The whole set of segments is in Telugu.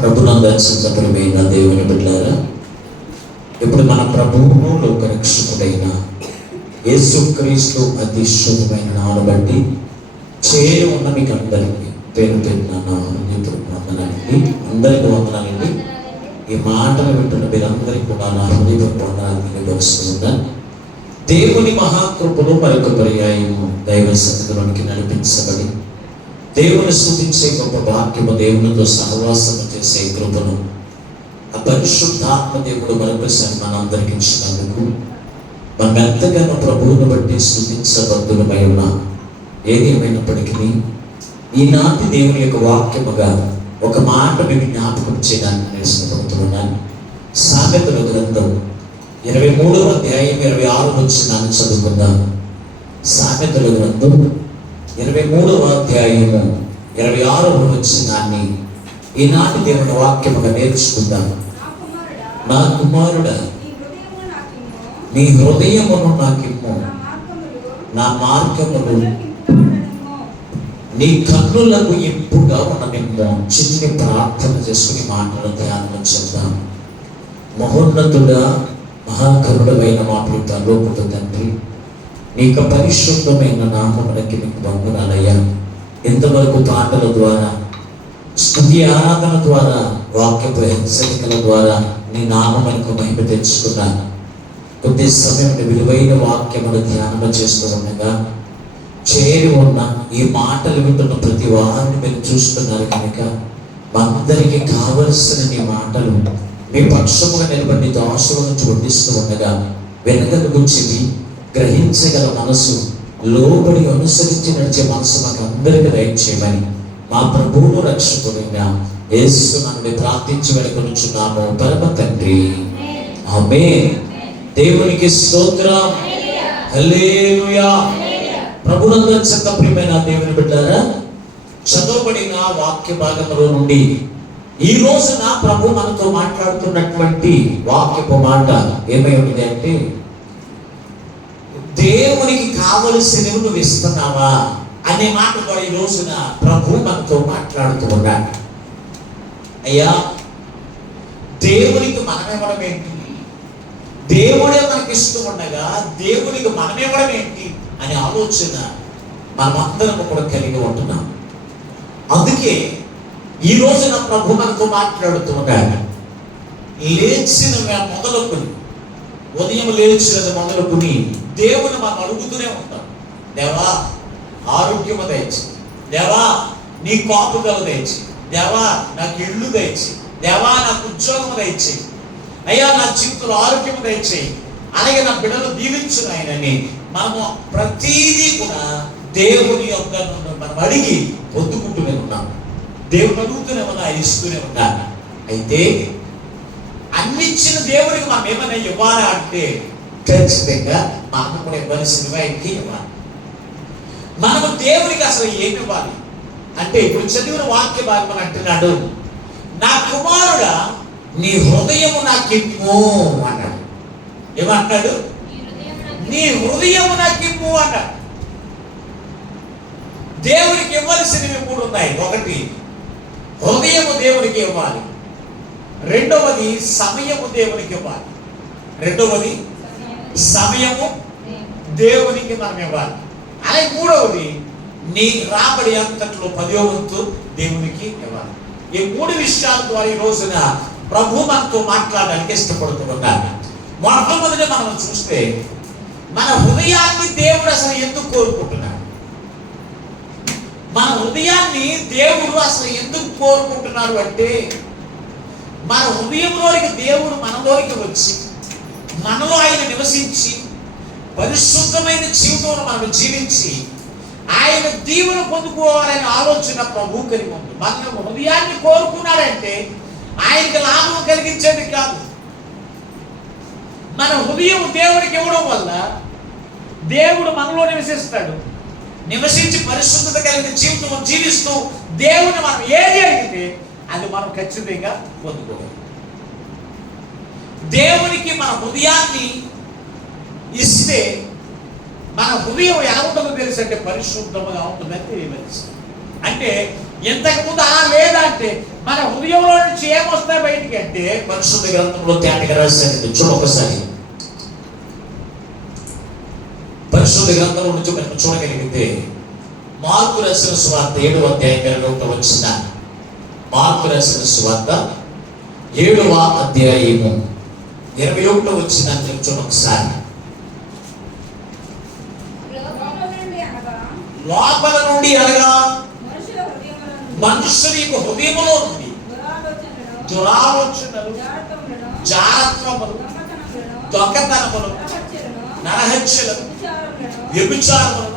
ప్రభునందు సంతమైన దేవుని బిడ్డలారా, ఇప్పుడు మన ప్రభువును లోక రక్షకుడైన యేసుక్రీస్తు అతి శుద్ధమైన నామమును బట్టి చేరి ఉన్న మీకు అందరికీ పేరు పెట్టిన నా వందనాలండి. అందరికీ వందనాలండి. ఈ మాటలు వింటున్న మీరందరికీ కూడా నా హృదయపూర్వక వందనాలు తెలియపరుస్తున్నాను. దేవుని మహాకృపలో మరొక పర్యాయము దైవ సన్నిధిలోనికి నడిపించబడి దేవుని స్తుతించే గొప్ప భాగ్యము, దేవునితో సహవాసము చేసే కృపను ఆ పరిశుద్ధాత్మ దేవుడు మరొకసారి మనందరికి ఇచ్చినందుకు మనం ఎంతగానో ప్రభువును బట్టి స్తుతించబద్దులమై ఉన్నా. ఏది ఏమైనప్పటికీ ఈనాటి దేవుని యొక్క వాక్యముగా ఒక మాట మీకు జ్ఞాపకం చేయడానికి నేను సిద్ధపడుతున్నాను. సామెతల గ్రంథం 23వ అధ్యాయం 26వ వచనాన్ని చదువుకుందాం. సామెతల గ్రంథం 23వ అధ్యాయము 26వ వచనాన్ని ఈనాటి దేవుని వాక్యముగా నేర్చుకుందాం. నా కుమారుడా, నీ హృదయమును నాకిమ్ము, నా మార్గములు నీ కన్నులకు ఇంపుగా ఉండనిమ్ము. చిన్ని ప్రార్థన చేసుకుని మాటలు ధ్యానం చేద్దాం. మహోన్నతుడా, మహాకరుడమైన మా ప్రియ లోకుడు తండ్రి, నీకు పరిశుద్ధమైన నామమునకి నీకు వందనాలయ్యా. ఇంతవరకు పాటల ద్వారా, స్తుతి ఆరాధన ద్వారా, వాక్యపు హెచ్చరికల ద్వారా నీ నామమునకు మహిమ తెచ్చుకున్నాను. కొద్ది సమయం విలువైన వాక్యమును ధ్యానం చేస్తూ ఉండగా చేరి ఉన్న ఈ మాటలు వింటున్న ప్రతి వారిని మీరు చూస్తున్నారు కనుక మా అందరికీ కావలసిన నీ మాటలు మీ పక్షముగా నిలబడి దోషల నుంచి వడ్డిస్తూ ఉండగా వెనకకు చెవి గ్రహించగల మనసు, లోబడి అనుసరించి నడిచే మనసు మాకు అందరికీ దయచేయమని మా ప్రభువును రక్షకుడైన యేసు నామములో ప్రార్థించి వేడుకొనుచున్నాము పరమ తండ్రి, ఆమేన్. దేవునికి స్తోత్రం, హల్లెలూయా. ప్రభునందు అత్యంత ప్రియమైన దేవుని బిడ్డలారా, చదవబడిన వాక్య భాగంలో నుండి ఈ రోజున ప్రభు మనతో మాట్లాడుతున్నటువంటి వాక్యపు మాట ఏమై ఉంది అంటే, దేవునికి కావలసినవి నువ్వు ఇస్తున్నావా అనే మాట కూడా ఈ రోజున ప్రభు మనతో మాట్లాడుతూ ఉన్నాడు. అయ్యా, దేవునికి మనం ఇవ్వడం ఏంటి? దేవుడే మనకి ఇస్తూ ఉండగా దేవునికి మనం ఇవ్వడం ఏంటి అనే ఆలోచన మనమందరం కూడా కలిగి ఉంటున్నాం. అందుకే ఈ రోజున ప్రభు మనతో మాట్లాడుతూ ఉన్నాడు. లేచిన మొదలుకొని, ఉదయం లేచినది మొదలుకొని దేవుని మనం అడుగుతూనే ఉంటాం. దేవా, ఆరోగ్యము దయచి, దేవా నీ కాపుదల దయచి, దేవా నాకు ఇల్లు దయచి, దేవా నాకు ఉద్యోగము దయచి, అయ్యా నా జీవితంలో ఆరోగ్యము దయచేయి, అలాగే నా బిడ్డలు దీవించు ఆయనని మనము ప్రతిదీ కూడా దేవుని యొక్క మనం అడిగి పొద్దుకుంటూనే ఉన్నాం. దేవుని అడుగుతూనే ఉన్నా, ఇస్తూనే ఉన్నా. అయితే అన్నిచ్చిన దేవుడికి మనం ఏమైనా ఇవ్వాలా అంటే ఖచ్చితంగా మనం కూడా ఇవ్వాల్సినవి ఆయనకి ఇవ్వాలి. మనము దేవునికి అసలు ఏమి ఇవ్వాలి అంటే, ఇప్పుడు చదివిన వాక్య భాగం అంటున్నాడు, నా కుమారుడా నీ హృదయము నాకిమ్ము అన్నాడు. ఏమన్నాడు? నీ హృదయము నాకిమ్ము అన్నాడు. దేవునికి ఇవ్వాల్సినవి 3 ఉన్నాయి. ఒకటి, హృదయము దేవునికి ఇవ్వాలి. రెండవది, సమయము దేవునికి ఇవ్వాలి. రెండవది, సమయము దేవునికి మనం ఇవ్వాలి. అలాగే మూడవది, నీ రాబడి అంతట్లో 10వ వంతు దేవునికి ఇవ్వాలి. ఈ 3 విషయాల ద్వారా ఈ రోజున ప్రభు మనతో మాట్లాడడానికి ఇష్టపడుతున్నారు. మొట్టమొదటి మనం చూస్తే, మన హృదయాన్ని దేవుడు అసలు ఎందుకు కోరుకుంటున్నాడు? మన హృదయాన్ని దేవుడు అసలు ఎందుకు కోరుకుంటున్నాడు అంటే, మన హృదయంలోనికి దేవుడు మనలోనికి వచ్చి మనలో ఆయన నివసించి పరిశుద్ధమైన జీవితంలో మనం జీవించి ఆయన దీవెన పొందుకోవాలనే ఆలోచన ప్రభు కలిగి ఉంది. మన హృదయాన్ని కోరుకున్నాడంటే ఆయనకి లాభం కలిగించేది కాదు. మన హృదయం దేవుడికి ఇవ్వడం వల్ల దేవుడు మనలో నివసిస్తాడు. నివసించి పరిశుద్ధత కలిగిన జీవితం జీవిస్తూ దేవుని మనం ఏది అడిగితే అది మనం ఖచ్చితంగా పొందుకోవాలి. దేవునికి మన హృదయాన్ని ఇస్తే మన హృదయం ఎలా ఉంటుందో తెలుసు అంటే పరిశుద్ధంగా ఉంటుందని తెలియవచ్చు. అంటే ఇంతకుముందు అలా లేదా అంటే మన హృదయంలో నుంచి ఏమొస్తాయి బయటికి అంటే పరిశుద్ధ గ్రంథంలో తేటగా రాశారండి. చూడ ఒకసారి పరిశుద్ధ గ్రంథంలో నుంచి మనం చూడగలిగితే మార్కు రాసిన సువార్త 7వ అధ్యాయం 21వ వచనం. మార్కు రాసిన సువార్త 7వ అధ్యాయము 21వ వచనాన్ని చూడ ఒకసారి. లోపల నుండి అనగా మనుషుల యొక్క హృదయములో నుండి దురాలోచనలు, జారత్వములు, దొంగతనములు, నరహత్యలు, వ్యభిచారములు,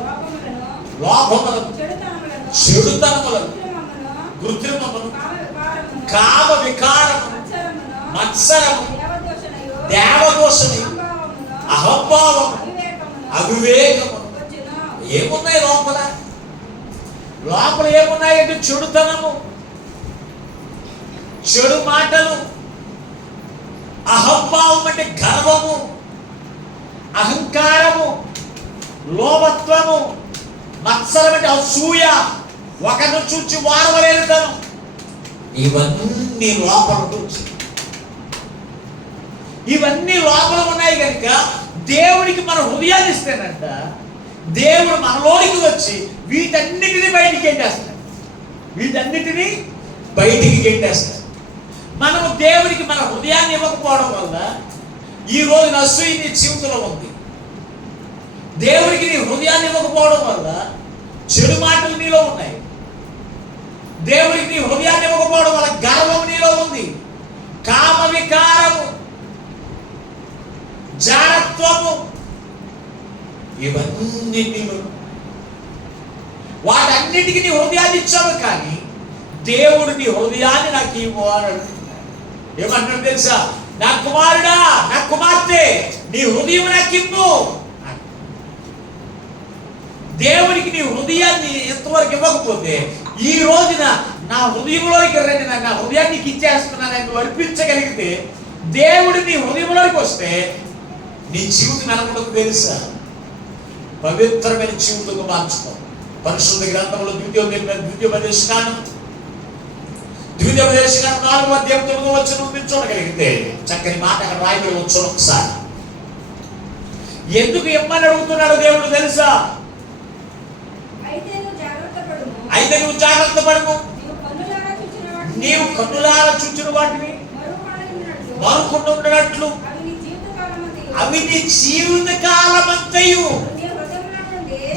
లోభములు, చెడుతనములు, కృత్రిమములు, కామ వికారములు, మత్సరము, దేవదోషణయు, అహంభావము, అవివేకము. ఏమున్నాయి లోపల? లోపల ఏమున్నాయి అంటే చెడుతనము, చెడు మాటలు, అహంభావం అంటే గర్వము, అహంకారము, లోభత్వము, మత్సరం అంటే అసూయ, ఒకరిని చూచి వారవలేనితనం. ఇవన్నీ లోపల నుంచి, ఇవన్నీ లోపల ఉన్నాయి కనుక దేవుడికి మన హృదయాన్ని ఇస్తేనంట దేవుడు మనలోనికి వచ్చి వీటన్నిటిని బయటికి గెంటేస్తాడు. వీటన్నిటిని బయటికి గెంటేస్తాడు. మనము దేవుడికి మన హృదయాన్ని ఇవ్వకపోవడం వల్ల ఈ రోజు అసూయ నీ జీవితంలో ఉంది. దేవుడికి నీ హృదయాన్ని ఇవ్వకపోవడం వల్ల చెడు మాటలు నీలో ఉన్నాయి. దేవుడికి నీ హృదయాన్ని ఇవ్వకపోవడం వల్ల గర్వం నీలో ఉంది, కామ వికారము, జారత్వము, ఇవన్నీ నీలో. వాటన్నిటికీ నీ హృదయాన్ని ఇచ్చావు, కానీ దేవుడు నీ హృదయాన్ని నాకు ఇవ్వాలి. ఏమంటాడు తెలుసా? నా కుమారుడా, నా కుమార్తె, నీ హృదయం నాకు ఇవ్వు. దేవుడికి నీ హృదయాన్ని ఎంతవరకు ఇవ్వకపోతే ఈ రోజున నా హృదయంలోకి రండి, నా హృదయాన్ని నీకు ఇచ్చేస్తున్నాను నువ్వు అర్పించగలిగితే దేవుడు నీ హృదయంలోకి వస్తే నీ జీవితం ఎలా తెలుసా? పవిత్రమైన జీవితంగా మార్చుకో. పరిశుద్ధ గ్రంథంలో ద్వితీయోపదేశకాండం 4వ అధ్యాయం 9వ వచనం మీరు చూడగలిగితే చక్కని మాట అక్కడ రాయబడి వచ్చు. ఒకసారి ఎందుకు ఇమ్మని అడుగుతున్నాడు దేవుడు తెలుసా? అయితే నువ్వు జాగ్రత్త పడము, నీవు కన్నులారా చూచిన వాటిని మరుకుంటున్నట్లు అవి నీ జీవిత కాలమంతయు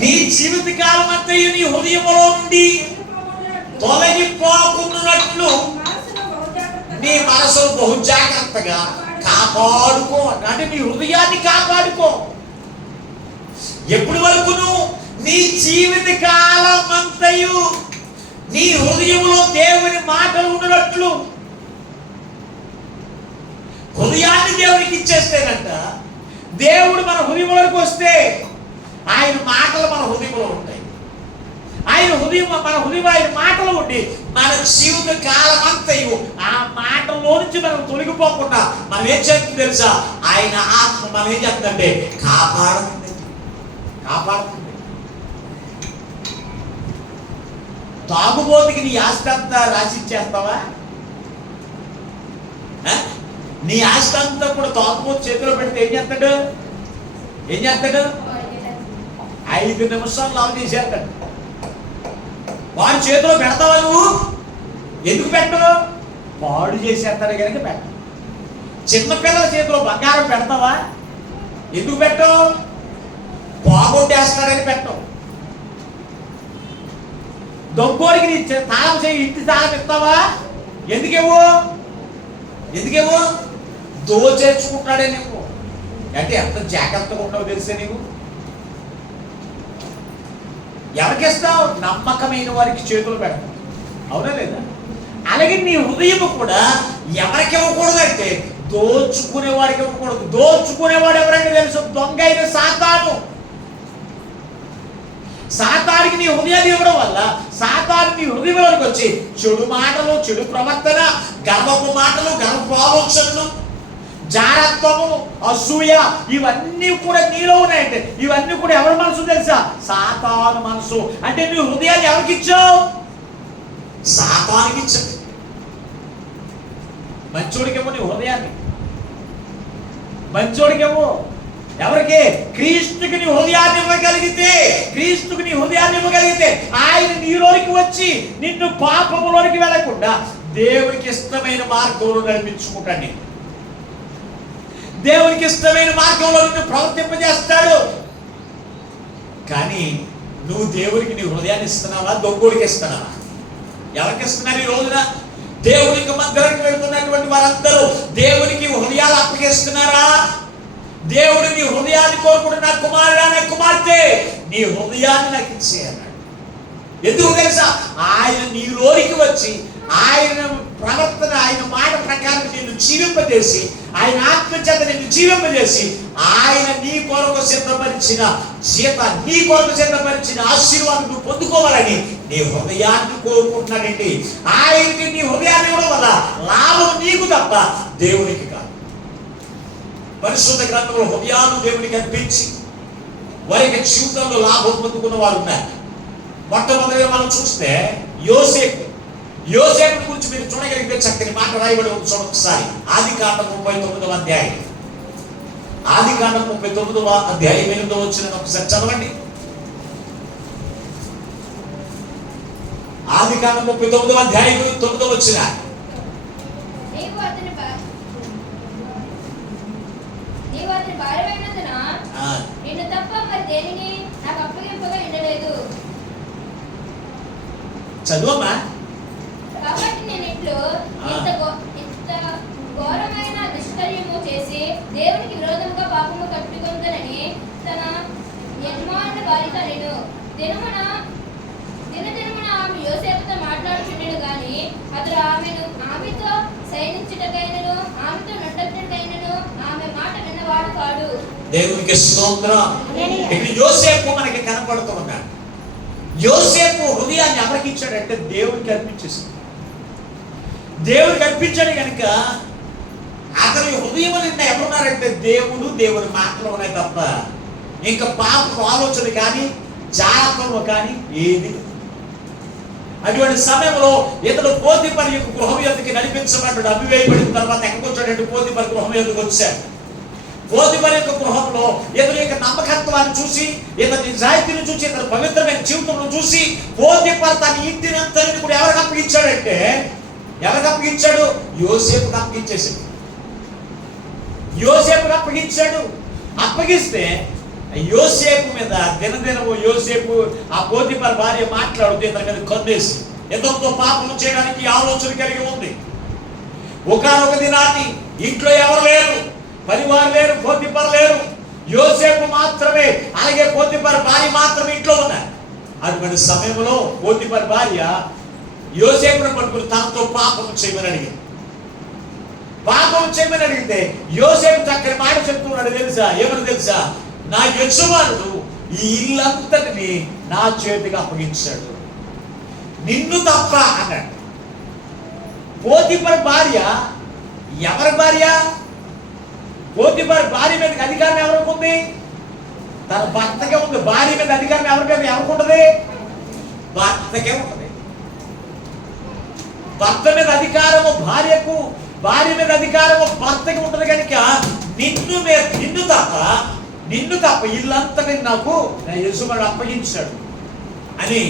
నీ హృదయంలో నుండి తొలగిపోకున్నట్లు నీ మనసును బహు జాగ్రత్తగా కాపాడుకో. అంటే నీ హృదయాన్ని కాపాడుకో. ఎప్పటి వరకును? నీ జీవిత కాలమంతయు నీ హృదయంలో దేవుని మాటలు ఉన్నట్లు. హృదయాన్ని దేవునికి ఇచ్చేస్తేనంట దేవుడు మన హృదయంలోకి వస్తే ఆయన మాటలు మన హృదయంలో ఉంటాయి. ఆయన మాటలు ఉండి మన జీవిత కాలం అంతయు ఆ మాటలో నుంచి మనం తొలగిపోకుండా మనం ఏం చేస్తుంది తెలుసా? ఆయన ఆత్మ మనం ఏం చేస్తుందంటే కాపాడుతుంది. తాగుబోతుకి నీ ఆస్తి అంతా రాసి ఇచ్చేస్తావా? నీ ఆస్తి అంతా కూడా తాగుబోతు చేతిలో పెడితే ఏం చేస్తాడు? 5 నిమిషాలు లావు చేసేస్తాడు. వాడి చేతిలో పెడతావా నువ్వు? ఎందుకు పెట్టవు? పాడు చేసేస్తాడు కనుక పెట్ట. చిన్నపిల్లల చేతిలో బంగారం పెడతావా? ఎందుకు పెట్టవు? పోగొట్టేస్తాడని పెట్టవు. దొంగోడికి నీ తాళం చేయి ఇంటి తాళం ఇస్తావా? ఎందుకేవో దోచేర్చుకుంటాడే నీకు. అంటే ఎంత జాగ్రత్తగా ఉంటావు తెలిసే నీకు. ఎవరికి ఇస్తావు? నమ్మకమైన వారికి చేతులు పెడతావు. అవునా లేదా? అలాగే నీ హృదయం కూడా ఎవరికి ఇవ్వకూడదు అంటే దోచుకునే వాడికి ఇవ్వకూడదు. దోచుకునేవాడు ఎవరంటే తెలుసు? దొంగ అయిన సాతానికి నీ హృదయాన్ని ఇవ్వడం వల్ల సాతాను నీ హృదయంలోకి వచ్చి చెడు మాటలు, చెడు ప్రవర్తన, గర్వపు మాటలు, గర్వపు ఆలోచనలు, జారత్వము, అసూయ ఇవన్నీ కూడా నీలో ఉన్నాయంటే ఇవన్నీ కూడా ఎవరి మనసు తెలుసా? సాతాను మనసు. అంటే నీ హృదయాన్ని ఎవరికి ఇచ్చావు? సాతానికి ఇచ్చావు. మంచోడికేమో నీ హృదయాన్ని, మంచోడికేమో ఎవరికి? క్రీస్తుకి నీ హృదయాన్ని ఇవ్వగలిగితే, క్రీస్తుకి నీ హృదయాన్ని ఇవ్వగలిగితే ఆయన నీలోనికి వచ్చి నిన్ను పాపములోనికి వెళ్ళకుండా దేవునికి ఇష్టమైన మార్గంలో నడిపించుకుంటాడు. దేవునికి ఇష్టమైన మార్గంలో నిన్ను ప్రవర్తింపజేస్తాడు. కానీ నువ్వు దేవుడికి నీ హృదయాన్ని ఇస్తున్నావా, దొంగోడికి ఇస్తున్నావా? ఎవరికి ఇస్తున్నారు ఈ రోజున? దేవునికి మందిరానికి వెళ్తున్నటువంటి వారందరూ దేవునికి హృదయాలు అప్పగిస్తున్నారా? దేవుడు నీ హృదయాన్ని కోరుకుంటున్న కుమారుడా, నా కుమార్తె, నీ హృదయాన్ని నాకు ఇచ్చేయన్నాడు. ఎందుకు తెలుసా? ఆయన నీలోనికి వచ్చి ఆయన ప్రవర్తన, ఆయన మాట ప్రకారం నిన్ను జీవింపజేసి, ఆయన ఆత్మచేత నిన్ను జీవింపజేసి, ఆయన నీ కొరకు సిద్ధపరిచిన జీతాన్ని, నీ కొరకు సిద్ధపరిచిన ఆశీర్వాదం నువ్వు పొందుకోవాలని నీ హృదయాన్ని కోరుకుంటున్నాడండి. ఆయనకి నీ హృదయాన్ని ఇవ్వడం వల్ల లాభం నీకు తప్ప దేవునికి కాదు. పరిశుద్ధ గ్రంథంలో హృదయాన్ని దేవునికి అర్పించి వారి యొక్క జీవితంలో లాభం పొందుకున్న వారు ఉన్నారు. మొట్టమొదటిగా మనం చూస్తే యోసేపు గురించి మీరు చూడగలిగితే చక్కని మాట రాయబడి ఉంది. చూడండి ఒకసారి, ఆదికాండం 39వ అధ్యాయం, ఆదికాండం 39వ అధ్యాయం 8వ వచనం ఒకసారి చదవండి. ఆదికాండం 39వ అధ్యాయం 9వ వచనం. చదువమ్మా. కాబట్టి నేను ఇంత ఘోరమైన దుష్కర్యము చేసి దేవునికి విరోధంగా పాపము కట్టుకుందనని తన యజమానుల భార్యతో నేను దినదినమున ఆమె యోసేపుతో మాట్లాడుచుండెను గాని అతడు ఆమెతో శయనించుటకైనను ఆమెతో నట్టకైనను ఆమె మాట విన్నవాడు కాడు. దేవునికి స్తోత్రం. ఇక్కడ యోసేపు మనకి కనపడుతూ ఉన్నాడు. యోసేపు హృదయాన్ని ఎవరికి ఇచ్చాడంటే దేవుడికి అర్పించేసాడు. దేవుడికి అర్పించాడు కనుక అతని హృదయం నిండా ఎవరున్నారంటే దేవుడు, దేవుడి మాటలు ఉన్నాయి తప్ప ఇంకా పాపం ఆలోచన కానీ జాగ్రత్తలు కానీ ఏది. అటువంటి సమయంలో ఇతడు పోతీఫరు యొక్క గృహం యొద్దకు నడిపించబడ్డాడు. అభివేయబడిన తర్వాత ఎక్కడికి వచ్చాడంటే పోతీఫరు గృహం యొద్దకు వచ్చాడు. పోతీఫరు యొక్క గృహంలో ఇతని యొక్క నమ్మకత్వాన్ని చూసి, ఇతని నిజాయితీని చూసి, ఇతని పవిత్రమైన జీవితంలో చూసి పోతీఫరు తన ఇంటిని అంతని కూడా ఎవరికి అప్పగించాడంటే, ఎవరికి అప్పగించాడు? యోసేపుకి అప్పగించేసాడు. యోసేపుకి అప్పగించాడు. అప్పగిస్తే యోసేపు మీద దినదినము యోసేపు ఆ పోతీఫరు భార్య మాట్లాడుతూ ఇతని మీద కన్నేసి ఇతనితో పాపం చేయడానికి ఆలోచన కలిగి ఉంది. ఒకానొక దినాన్ని ఇంట్లో ఎవరు లేరు, పరివారు లేరు, పోతీఫరు లేరు, యోసేపు మాత్రమే, అలాగే పోతీఫరు భార్య మాత్రమే ఇంట్లో ఉన్నారు. అటువంటి సమయంలో పోతీఫరు భార్య యోసేపును పట్టుకుని తనతో పాపం చేయమని అడిగింది. పాపం చేయమని అడిగితే యోసేపు చక్కని మాట చెప్తున్నాడు. తెలుసా? ఏమని తెలుసా? నా యజమానుడు ఈ ఇల్లంతటిని నా చేతికి అప్పగించాడు, నిన్ను తప్ప అన్నాడు. పోతీఫరు భార్య ఎవరి భార్య? పోతీఫరు భార్య మీద అధికారం ఎవరికి ఉంది? తన భర్తకే ఉంది. భార్య మీద అధికారం ఎవరికి ఉంటుంది? భర్తకే ఉంటుంది. భర్త మీద అధికారము భార్యకు, భార్య మీద అధికారము భర్తకి ఉంటుంది. కనుక నిన్ను తప్ప ఇల్లంతటి నాకు నా యజమానుడు అప్పగించాడు అని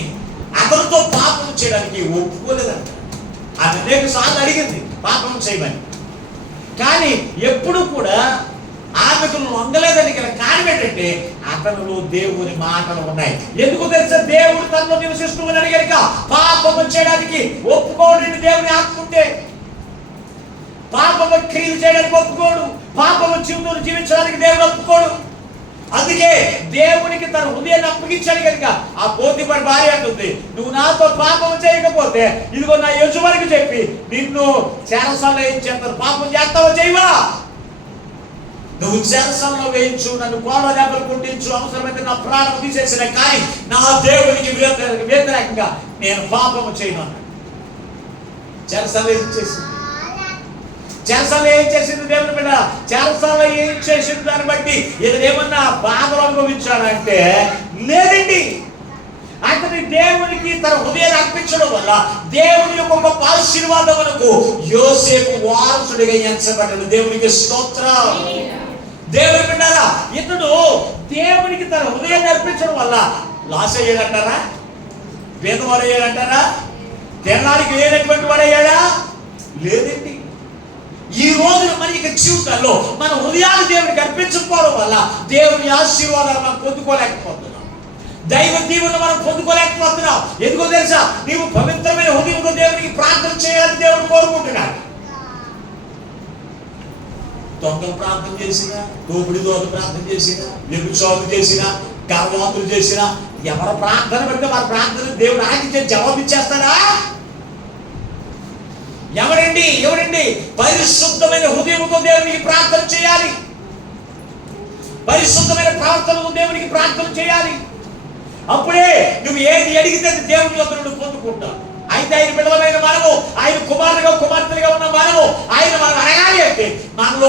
అతనితో పాపం చేయడానికి ఒప్పుకోలేదంట. ఆమె అనేక సార్లు అడిగింది పాపం చేయమని, కానీ ఎప్పుడు కూడా ఆమెకు లొంగలేదని కారణం ఏంటంటే అతనిలో దేవుని మాటలు ఉన్నాయి. ఎందుకు తెలుసా? దేవుడు తనలో నివసిస్తూ ఉన్నాడు కనుక పాపము చేయడానికి ఒప్పుకోడు. దేవుని ఆత్ముంటే పాపము క్రియలు చేయడానికి ఒప్పుకోడు. పాపము జీవితంలో జీవించడానికి దేవుడు ఒప్పుకోడు. అందుకే దేవునికి తన హృదయాన్ని అప్పగించాడు కనుక ఆ పోతీఫరు భార్య అంటుంది, నువ్వు నాతో పాపం చేయకపోతే ఇదిగో నా యజమానికి చెప్పి నిన్ను చెరసాలలో వేయించేస్తాను. పాపం చేస్తావో చేయవా? నువ్వు చెరసాలలో వేయించు, నన్ను కోళ్ళ దెబ్బలు కొట్టించు, అవసరమైతే నా ప్రాణం తీసేసిన, కానీ నా దేవునికి వ్యతిరేకంగా నేను పాపము చేయను అన్నాడు. చెరసాలలో వేయించేసింది. చెరసాలలో ఏం చేసింది దేవుని బిడ్డ? చెరసాలలో ఏం చేసింది దాన్ని బట్టి ఇతను ఏమన్నా బాధలు అనుభవించాడంటే లేదండి. అతని దేవునికి తన హృదయాన్ని అర్పించడం వల్ల దేవుని యొక్క గొప్ప ఆశీర్వాదములకు యోసేపు వారసుడిగా ఎంచబడ్డాడు. దేవునికి స్తోత్రం. దేవుని బిడ్డలారా, ఇతడు దేవునికి తన హృదయాన్ని అర్పించడం వల్ల లాస్ అయ్యాడంటారా? పేదవాడు అయ్యాడంటారా? తినడానికి లేనటువంటి వాడు అయ్యాడా? లేదండి. ఈ రోజున మన యొక్క జీవితాల్లో మన హృదయాన్ని దేవునికి అర్పించకపోవడం వల్ల దేవుని ఆశీర్వాదాలు మనం పొందుకోలేకపోతున్నాం. దైవ దీవెనలు మనం పొందుకోలేకపోతున్నాం. ఎందుకో తెలుసా? నీవు పవిత్రమైన హృదయంతో దేవునికి ప్రార్థన చేయాలని దేవుడు కోరుకుంటున్నాడు. దొంగలు ప్రార్థన చేసినా, దోపిడి దోడు ప్రార్థన చేసినా, వ్యభిచారులు చేసినా, గర్భవంతులు చేసినా, ఎవరు ప్రార్థన పెడితే వారి ప్రార్థన దేవుడు ఆకించే జవాబు ఇచ్చేస్తాడా? ఎవరండి పరిశుద్ధమైన హృదయంతో దేవునికి ప్రార్థన చేయాలి. పరిశుద్ధమైన ప్రవర్తనతో దేవునికి ప్రార్థన చేయాలి. అప్పుడే నువ్వు ఏది అడిగితే దేవుని యొక్క నుండి పొందుకుంటావు. అయితే ఆయన బిడ్డలమైన మనము, ఆయన కుమారులుగా కుమార్తెలుగా ఉన్న మనము, ఆయన మనం అడగాలి అంటే మనలో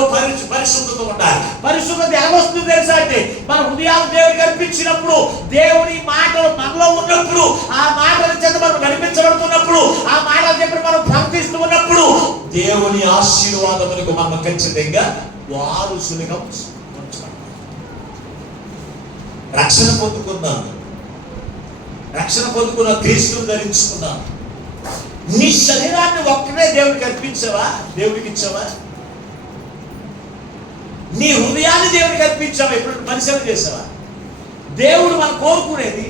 పరిశుద్ధత ఉండాలి. పరిశుద్ధత ఎలా వస్తుంది తెలుసా అంటే మన హృదయాలు దేవునికి అర్పించినప్పుడు, దేవుని మాటలు మనలో ఉన్నప్పుడు, ఆ మాటల చేత మనం నడిపించబడుతున్నప్పుడు, ఆ మాటల చెప్పి మనం ప్రవర్తిస్తూ ఉన్నప్పుడు దేవుని ఆశీర్వాదములకు మనం ఖచ్చితంగా వారసులుగా ఉంచబడతాం. రక్షణ పొందుకున్న క్రీస్తును ధరించుకున్నాం. నీ శరీరాన్ని ఒక్కడే దేవునికి అర్పించవా? దేవునికి ఇచ్చావా? నీ హృదయాన్ని దేవునికి అర్పించావా? ఎప్పుడు పరిశీలన చేసావా? దేవుడు మనం కోరుకునేది,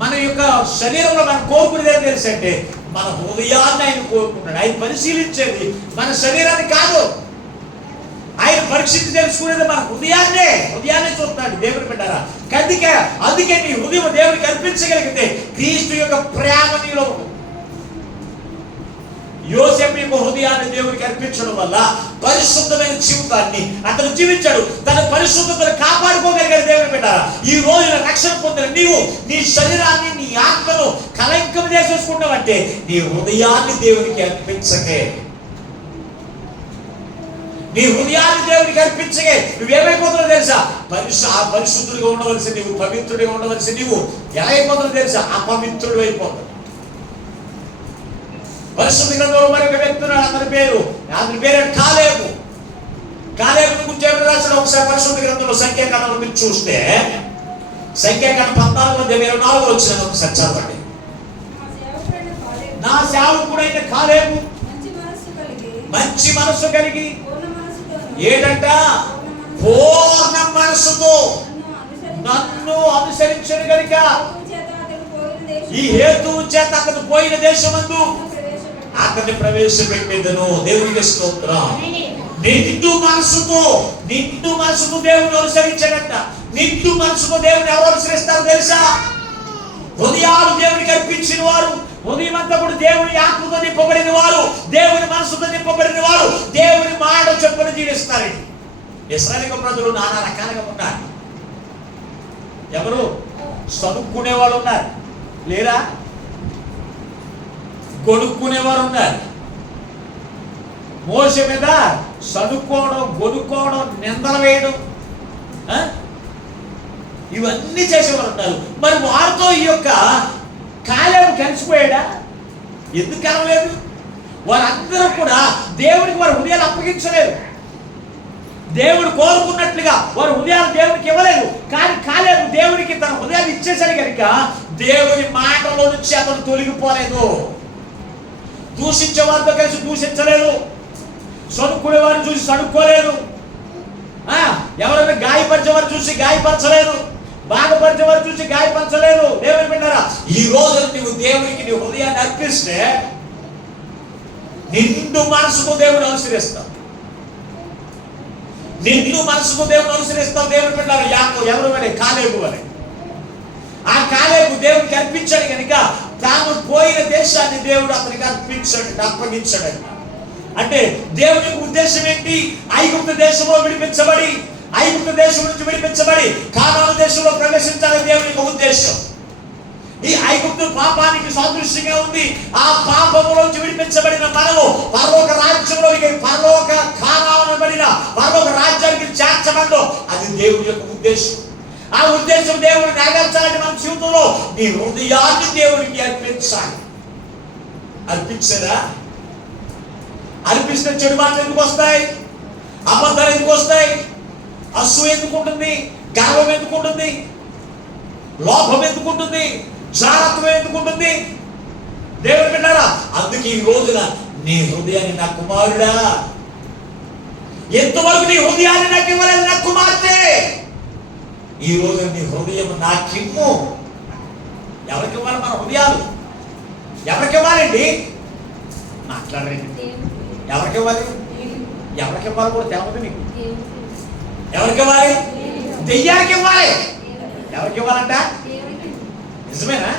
మన యొక్క శరీరంలో మనం కోరుకునేది ఏం తెలుసు అంటే మన హృదయాన్ని ఆయన కోరుకుంటాడు. ఆయన పరిశీలించేది మన శరీరాన్ని కాదు. ఆయన పరీక్షించి తెలుసుకునేది మన హృదయాన్నే చూస్తాడు. దేవుని బిడ్డలారా, అందుకే నీ హృదయం దేవునికి అర్పించగలిగితే క్రీస్తు యొక్క ప్రేమ నీలో ఉంటుంది. యోసేపు యొక్క హృదయాన్ని దేవునికి అర్పించడం వల్ల పరిశుద్ధమైన జీవితాన్ని అతను జీవించాడు. తన పరిశుద్ధతను కాపాడుకోగలిగాడు. దేవుని బిడ్డలారా, ఈ రోజున రక్షణ పొందిన నీవు నీ శరీరాన్ని, నీ ఆత్మను కలంకం చేసేసుకుంటావంటే నీ హృదయాన్ని దేవునికి అర్పించకే. నీ హృదయాన్ని దేవునికి అర్పించగే నువ్వేమైపోతున్నావు తెలుసా? పరిశుద్ధుడిగా ఉండవలసి నీవు, పవిత్రుడిగా ఉండవలసి నీవు ఎలా అయిపోతున్నావు తెలుసా? అపవిత్రుడు అయిపోతావు. పరిశుద్ధ గ్రంథంలో మరొక వ్యక్తి ఉన్నాడు. అతని పేరు కాలేబు. కాలేబుని గురించి ఎవరు రాసిన ఒకసారి పరిశుద్ధ గ్రంథంలో సంఖ్యాకాండంలో మీరు చూస్తే, సంఖ్యాకాండం 14:24 వచ్చిన ఒకసారి చదవండి. నా సేవకుడైన కాలేబు మంచి మనసు కలిగి ఏంటంట? పూర్ణ మనసుతో నన్ను అనుసరించను గనుక ఈ హేతువు చేత అతను పోయిన దేశమందు అతన్ని ప్రవేశపెట్టేదను. దేవునికి స్తోత్రం. నిండు మనసుతో దేవుని అనుసరించాడంట. నిండు మనసుతో దేవుని ఎవరు అనుసరిస్తారు తెలుసా? హృదయాలు దేవునికి అర్పించిన వారు, ఉదయం అంతా కూడా దేవుని ఆత్మతో నింపబడిన వారు, దేవుని మనసుతో నింపబడిన వారు దేవుని మాట చొప్పున జీవిస్తారు. ఇశ్రాయేలు ప్రజలు నానా రకాలుగా ఉన్నారు. ఎవరు? చదువుకునే వాళ్ళు ఉన్నారు, లేరా? కొనుక్కునేవారు ఉన్నారు. మోసే మీద చదువుకోవడం, గొనుక్కోవడం, నిందలు వేయడం, ఇవన్నీ చేసేవారు ఉన్నారు. మరి వారితో ఈ యొక్క కాలేబు కలిసిపోయాడా? ఎందుకు కలవలేదు? వారందరూ కూడా దేవునికి వారి హృదయాలు అప్పగించలేదు. దేవుడు కోరుకున్నట్లుగా వారి హృదయాలు దేవునికి ఇవ్వలేదు. కానీ కాలేబు దేవునికి తన హృదయాన్ని ఇచ్చేసాడు కనుక దేవుని మాటలో నుంచి అతను తొలగిపోలేదు. దూషించే వారితో కలిసి దూషించలేదు, చదువుకునే వారిని చూసి చదువుకోలేదు, ఎవరైనా గాయపరిచే వారు చూసి గాయపరచలేదు, బాధపరిచే వారు చూసి గాయపరచలేదు. దేవుని బిడ్డలారా, ఈ రోజు నువ్వు దేవునికి నీ హృదయాన్ని అర్పిస్తే నిండు మనసుకు దేవుని అనుసరిస్తావు. నిండు మనసుకు దేవుని అనుసరిస్తావు. దేవుని బిడ్డలారా, యాకోబు ఎవరు అని? కాలేబు అని. ఆ కాలేబు దేవునికి అర్పించాడు కనుక తాను పోయిన దేశాన్ని దేవుడు అతనికి అప్పగించాడు. అంటే దేవుని యొక్క ఉద్దేశం ఏంటి? ఐగుప్తు దేశంలో విడిపించబడి, ఐగుప్తు దేశం నుంచి విడిపించబడి కానాను దేశంలో ప్రవేశించాలని దేవుని యొక్క ఉద్దేశం. ఈ ఐగుప్తు పాపానికి సాదృశ్యంగా ఉంది. ఆ పాపములోంచి విడిపించబడిన మనము పరలోక రాజ్యంలోకి, పరలోక కానానుబడిన పరలోక రాజ్యానికి చేర్చబడ్డం, అది దేవుని యొక్క ఉద్దేశం. ఆ ఉద్దేశం దేవుడు నెరవేర్చాలంటే మన జీవితంలో నీ హృదయాన్ని దేవుడికి అర్పించాలి. అర్పించరా? అర్పిస్తే చెడు మాటలు ఎందుకు వస్తాయి? అబద్ధాలు ఎందుకు వస్తాయి? అసూయ ఎందుకు ఉంటుంది? గర్వం ఎందుకు ఉంటుంది? లోభం ఎందుకు ఉంటుంది? జాగ్రత్త ఎందుకు ఉంటుంది? దేవుడు విన్నారా? అందుకే ఈ రోజున నీ హృదయాన్ని నా కుమారుడా, ఎంతవరకు నీ హృదయాన్ని నాకు ఇవ్వలేదు నా కుమార్తె, ఈ రోజు నీ హృదయం నాకిమ్ము. ఎవరికి ఇవ్వాలి మన హృదయాలు? ఎవరికి ఇవ్వాలండి? మాట్లాడండి. ఎవరికి ఇవ్వాలి? ఎవరికి ఇవ్వాలి కూడా తెలవదు మీకు. ఎవరికి ఇవ్వాలి? దెయ్యానికి ఇవ్వాలి. ఎవరికి ఇవ్వాలంట? నిజమేనా?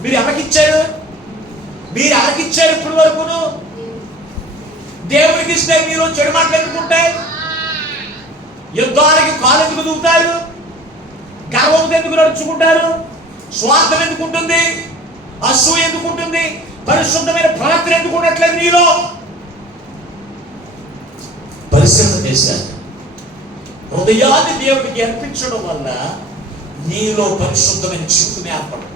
మీరు ఎవరికి ఇచ్చారు? మీరు ఎవరికి ఇచ్చారు ఇప్పటి వరకును? దేవుడికి ఇస్తే మీరు చెడు మాటలు ఎందుకుంటాయి? యుద్ధానికి కాలు ఎందుకు దూకుతారు? గర్వంతో ఎందుకు నడుచుకుంటారు? స్వార్థం ఎందుకు ఉంటుంది? అసూయ ఎందుకు ఉంటుంది? పరిశుద్ధమైన ప్రవర్తన ఎందుకు ఉండట్లేదు నీలో? పరిశీలన చేశాను. హృదయాన్ని దేవుడికి అర్పించడం వల్ల నీలో పరిశుద్ధమైన జీవితం ఏర్పడు.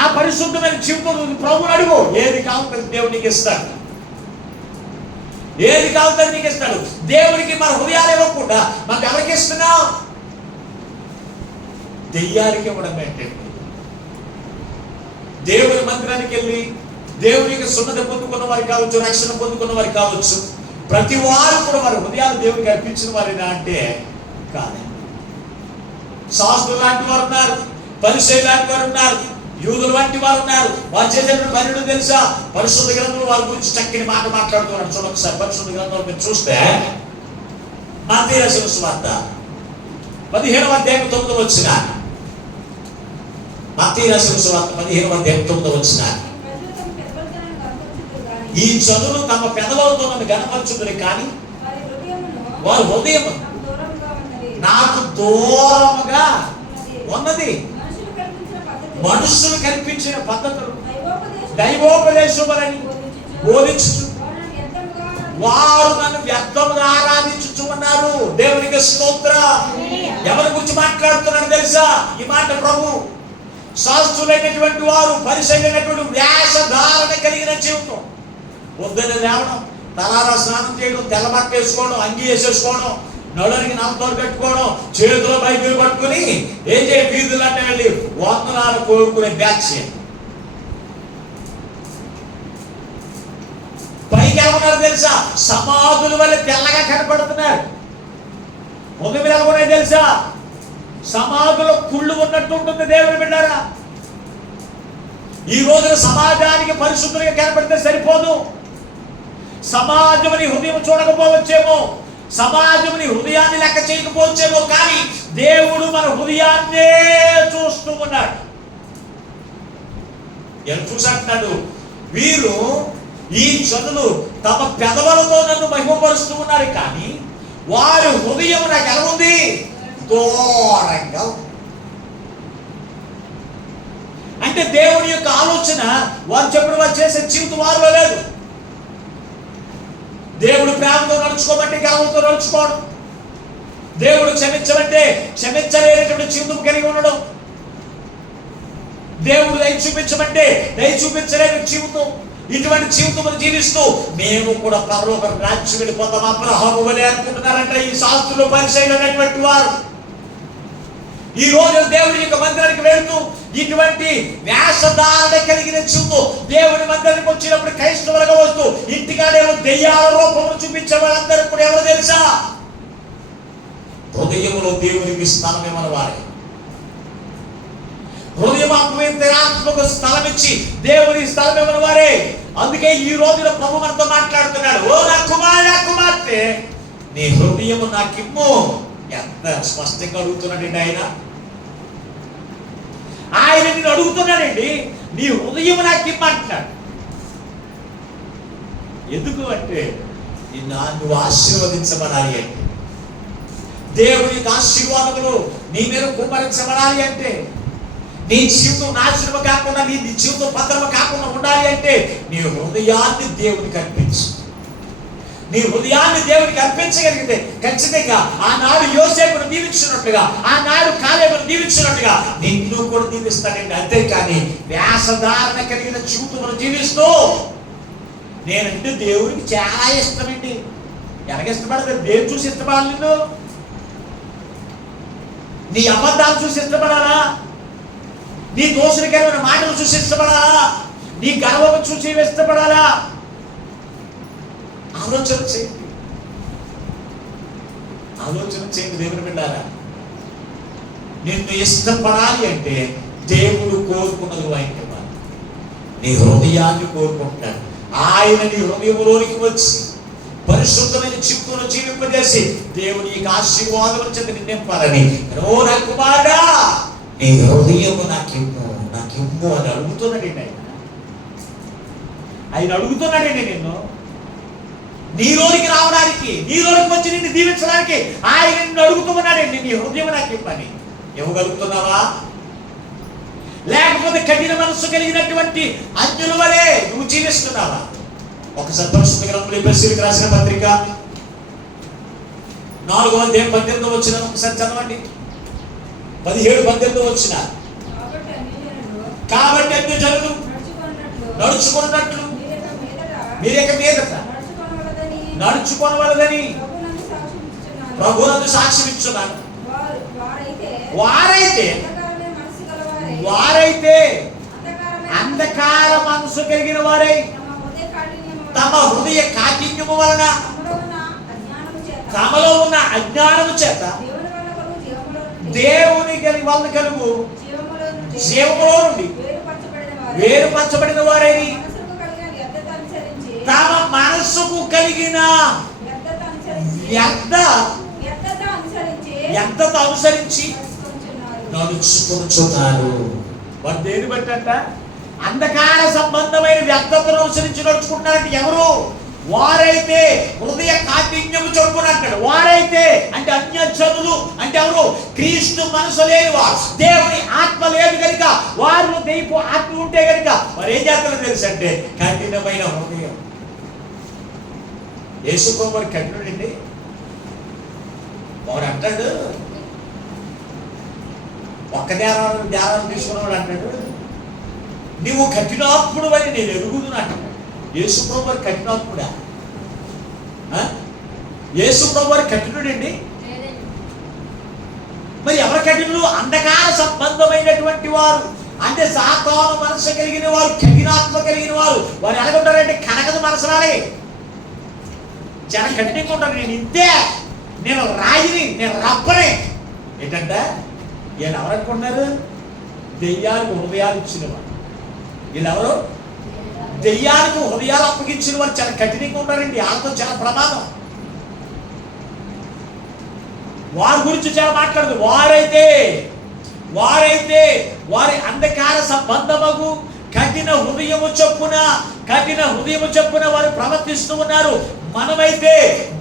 ఆ పరిశుద్ధమైన జీవితం ప్రభువుని అడుగు. ఏది కావాలి దేవుడికి ఇస్తాడు. ఏది కావాలి నీకు ఇస్తాడు. దేవుడికి మన హృదయాలు ఇవ్వకుండా మనం ఎవరికి ఇస్తున్నాం? దెయ్యానికి ఇవ్వడం ఏంటండి? దేవుని మందిరానికి వెళ్ళి దేవునికి సున్నతి పొందుకున్న వారు కావచ్చు, రక్షణ పొందుకున్న వారు కావచ్చు, ప్రతి వారు కూడా వారి హృదయాలు దేవుడికి అర్పించిన వారినా అంటే కాదు. శాస్త్రులు లాంటి వారు ఉన్నారు, పరిసయ్యులు లాంటి వారు ఉన్నారు, యూదులు వంటి వారు ఉన్నారు. వారు చేసిన పనులు తెలుసా? పరిశుద్ధ గ్రంథంలో వారి గురించి చక్కని మాట మాట్లాడుతున్నారు. చూడండి ఒకసారి పరిశుద్ధ గ్రంథంలో మీరు చూస్తే మత్తయి రాసిన సువార్త 15వ అధ్యాయం 9వ వచనం. మత్తయి రాసిన సువార్త 15వ అధ్యాయం 9వ వచనం. ఈ చదువులు తమ పెదవులతో నన్ను గణపరచుదురు కానీ వారి హృదయం నాకు దూరముగా ఉన్నది. మనుషులు కల్పించిన పద్ధతులు దైవోపదేశములని బోధించు వారు నన్ను వ్యర్థముగా ఆరాధించుచు ఉన్నారు. దేవునికి స్తోత్రం. ఎవరి గురించి మాట్లాడుతున్నాడు తెలుసా? ఈ మాట ప్రభు శాస్త్రులైనటువంటి వారు, పరిసయ్యులైనటువంటి వేషధారణ కలిగిన జీవితం. పొద్దున్న లేవడం, తలారా స్నానం చేయడం, తెల్లబట్ట వేసుకోవడం, అంగి వేసేసుకోవడం, నడునికి నమ్మకాలు పెట్టుకోవడం, చేతిలో బైబిల్ పట్టుకుని ఏం చేయ వీధులు అంటే వెళ్ళి వందనాలు కోరుకునే బ్యాచ్. పైకి ఎవరున్నారు తెలుసా? సమాధుల వల్ల తెల్లగా కనపడుతున్నారు. ముందు మీద కూడా తెలుసా? సమాధులో కుళ్ళు ఉన్నట్టు ఉంటుంది. దేవుని బిడ్డారా, ఈ రోజున సమాజానికి పరిశుద్ధులుగా కనపడితే సరిపోదు. సమాజంని హృదయం చూడకపోవచ్చేమో, సమాజంని హృదయాన్ని లెక్క చేయకపోవచ్చేమో, కానీ దేవుడు మన హృదయాన్నే చూస్తూ ఉన్నాడు. ఎలా చూసాడు? వీరు ఈ జనులు తమ పెదవులతో నన్ను మహిమపరుస్తూ ఉన్నారు, కానీ వారి హృదయం నాకు ఎలా ఉంది? దూరంగా. అంటే దేవుడి యొక్క ఆలోచన వారు చెప్పిన వారు చేసే జీవితం వారిలో లేదు. దేవుడు ప్రేమతో నడుచుకోమంటే గర్వంతో నడుచుకోవడం, దేవుడు క్షమించమంటే క్షమించలేనటువంటి జీవితం కలిగి ఉండడం, దేవుడు దయ చూపించమంటే దయ చూపించలేని జీవితం. ఇటువంటి జీవితం జీవిస్తూ మేము కూడా పరలోక రాజ్యం వెళ్ళిపోతాం అబ్రహాము వలె అనుకుంటున్నారంట ఈ శాస్త్రులు, పరిసయ్యులు అనేటువంటి వారు. ఈ రోజు దేవుడి యొక్క మందిరానికి వెళ్తూ ఇటువంటి వేషధారణ కలిగిన జీవితం, దేవుడి మందిరానికి వచ్చినప్పుడు క్రైస్తవులుగా వస్తూ ఇంటికాడేమో దెయ్యాల రూపంలో చూపించే వాళ్ళందరూ కూడా ఎవరు తెలుసా? హృదయంలో దేవునికి స్థలం ఇవ్వని వారే. హృదయాత్మక స్థలం ఇచ్చి దేవుని స్థలం ఇవ్వని వారే. అందుకే ఈ రోజున ప్రభు మనతో మాట్లాడుతున్నాడు. ఓ నా కుమారుడా, కుమార్తె, నీ హృదయము నాకిమ్ము. ఎంత స్పష్టంగా అడుగుతున్నాడండి ఆయన నిన్ను అడుగుతున్నాడండి, నీ హృదయం నాకు ఇమ్మంటున్నాడు. ఎందుకు అంటే నువ్వు ఆశీర్వదించబడాలి అంటే, దేవుని యొక్క ఆశీర్వాదములు నీ మీద కుమ్మరించబడాలి అంటే, నీ జీవితం నాశనం కాకుండా, నీ జీవితం భద్రమ కాకుండా ఉండాలి అంటే నీ హృదయాన్ని దేవునికి అర్పించు. నీ హృదయాన్ని దేవుడికి అర్పించగలిగితే ఖచ్చితంగా ఆనాడు యోసేపును దీవించినట్లుగా, ఆనాడు కాలేబును దీవించినట్లుగా నిన్ను కూడా దీవిస్తాడండి. అంతేకాని వేషధారణ కలిగిన జీవితమును జీవిస్తూ నేనంటే దేవుడికి చాలా ఇష్టమండి. ఎలాగ ఇష్టపడతాడు? దేవుడు చూసి ఇష్టపడాలి నిన్ను? నీ అబద్ధాలు చూసి ఇష్టపడాలా? నీ దోషకరమైన మాటలు చూసి ఇష్టపడాలా? నీ గర్వం చూసి ఇష్టపడాలా? ఆలోచన చేయండి, ఆలోచన చేయండి. దేవుని బిడ్డారా, నిన్ను ఇష్టపడాలి అంటే దేవుడు కోరుకున్నది ఆయనకి ఇవ్వాలి. నీ హృదయాన్ని కోరుకుంటున్నాడు. ఆయన నీ హృదయంలోనికి వచ్చి పరిశుద్ధమైన చిక్కును జీవింపజేసి దేవుని ఈ ఆశీర్వాదం చేత నింపాలని, ఓ నా కుమారుడా నీ హృదయము నాకిమ్ము అని అడుగుతున్నాడండి. ఆయన అడుగుతున్నాడండి నిన్ను నీలోనికి రావడానికి, నీలోనికి వచ్చి నిన్ను దీవించడానికి ఆయన నిన్ను అడుగుతున్నాడండి. నీ హృదయం నాకు ఇవ్వని ఇవ్వగలుగుతున్నావా? లేకపోతే కఠిన మనస్సు కలిగినటువంటి అన్యుల వలె నువ్వు జీవిస్తున్నావా? ఒకసారి పరిశుద్ధ గ్రంథంలో ఎఫెసీయులకు రాసిన పత్రిక 4వ అధ్యాయం 18వ వచనం ఒకసారి చదవండి. 17-18 వచ్చిన, కాబట్టి అన్యజనులు నడుచుకున్నట్లు మీరేక మీదట నడుచుకొనవలదని ప్రభువునందు సాక్ష్యం ఇచ్చున్నాను. వారైతే అంధకార మనసు కలిగిన వారై తమ హృదయ కాఠిన్యము వలన తమలో ఉన్న అజ్ఞానము చేత దేవుని వలన కలుగు జీవములో నుండి వేరుపరచబడిన వారై తమ మనస్సుకు కలిగిన వ్యర్థత అనుసరించి నడుచుకుంటున్నారు. వారు దేని బట్టంట? అంధకార సంబంధమైన వ్యర్థతను అనుసరించి నడుచుకుంటున్నారంటే ఎవరు? వారైతే హృదయ కాఠిన్యము చొప్పున అంటాడు. వారైతే అంటే అన్యజనులు అంటే ఎవరు? క్రీస్తు మనసు లేని వారు, దేవుని ఆత్మ లేదు కనుక, వారు దైవ ఆత్మ ఉంటే కనుక వారు ఏం చేస్తారో తెలుసు అంటే కఠినమైన హృదయం. యేసుప్రభువు వారు కఠినుడండి. వాడు అంటాడు, ఒక్క ధ్యానం తీసుకున్నవాడు అంటాడు, నువ్వు కఠినాత్ముడు అని నేను ఎరుగుదును అంటాడు. యేసుప్రభువు వారు కఠినాత్ముడా? యేసుప్రభువు వారు కఠినుడండి. మరి ఎవరు కఠినులు? అంధకార సంబంధమైనటువంటి వారు, అంటే సాతాను మనసు కలిగిన వారు, కఠినాత్మ కలిగిన వారు. వారు ఎలాగుంటారంటే కనకద మనసు రాలే, చాలా కఠినంగా ఉంటారు. నేను ఇంతే, నేను రాయిని, నేను రబ్బని. ఏంటంటే వీళ్ళు ఎవరనుకుంటున్నారు? దెయ్యానికి హృదయాలు ఇచ్చిన వారు. వీళ్ళెవరు? దెయ్యానికి హృదయాలు అప్పగించిన వారు చాలా కఠినంగా ఉంటారండి. వాళ్ళతో చాలా ప్రమాదం. వారి గురించి చాలా మాట్లాడదు. వారైతే వారి అంధకార సంబంధమగు కఠిన హృదయము చొప్పున వారు ప్రవర్తిస్తూ ఉన్నారు. మనమైతే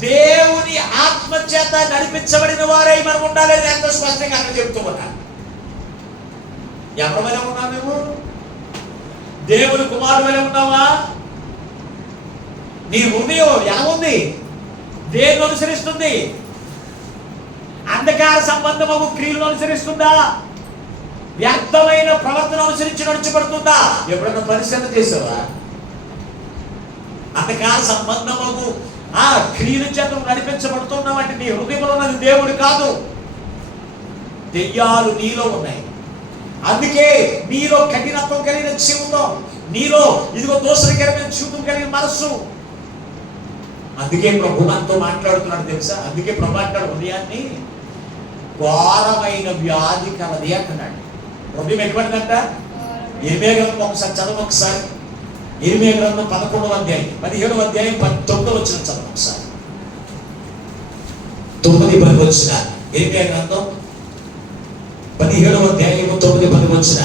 దేవుని ఆత్మ చేత నడిపించబడిన వారై మనం ఉండాలి. ఎంతో స్పష్టంగా అక్కడ చెప్తూ ఉన్నారు. ఎవరి వల్ల ఉన్నావు నువ్వు? దేవుని కుమారుడు వల్ల ఉన్నావా? నీ హృదయం ఎలా ఉంది? దేన్ని అనుసరిస్తుంది? అంధకార సంబంధము క్రియలను అనుసరిస్తుందా? వ్యర్థమైన ప్రవర్తన అనుసరించి నడుచబడుతుందా? ఎప్పుడన్నా పరిశీలన చేసావా? అంధకార సంబంధము ఆ క్రియల చేత నడిపించబడుతున్నావంటే నీ హృదయంలో ఉన్నది దేవుడు కాదు, దెయ్యాలు నీలో ఉన్నాయి. అందుకే నీలో కఠినత్వం కలిగిన జీవితం, నీలో ఇదిగో దోషకరమైన జీవితం కలిగిన మనస్సు. అందుకే ప్రభు మనతో మాట్లాడుతున్నాడు తెలుసా? అందుకే ప్రభు అంటాడు, హృదయాన్ని ఘోరమైన వ్యాధి కలది అంటున్నాడు. హృదయం ఎటువంటిదంట? ఇరిమియా గ్రంథం ఒకసారి చదవ. ఒకసారి ఇరిమియా గ్రంథం 11వ అధ్యాయం 17వ అధ్యాయం 19వ వచనం చదవ. ఒకసారి 9-10 వచ్చిన ఇరిమియా గ్రంథం 17వ అధ్యాయం 9-10 వచ్చిన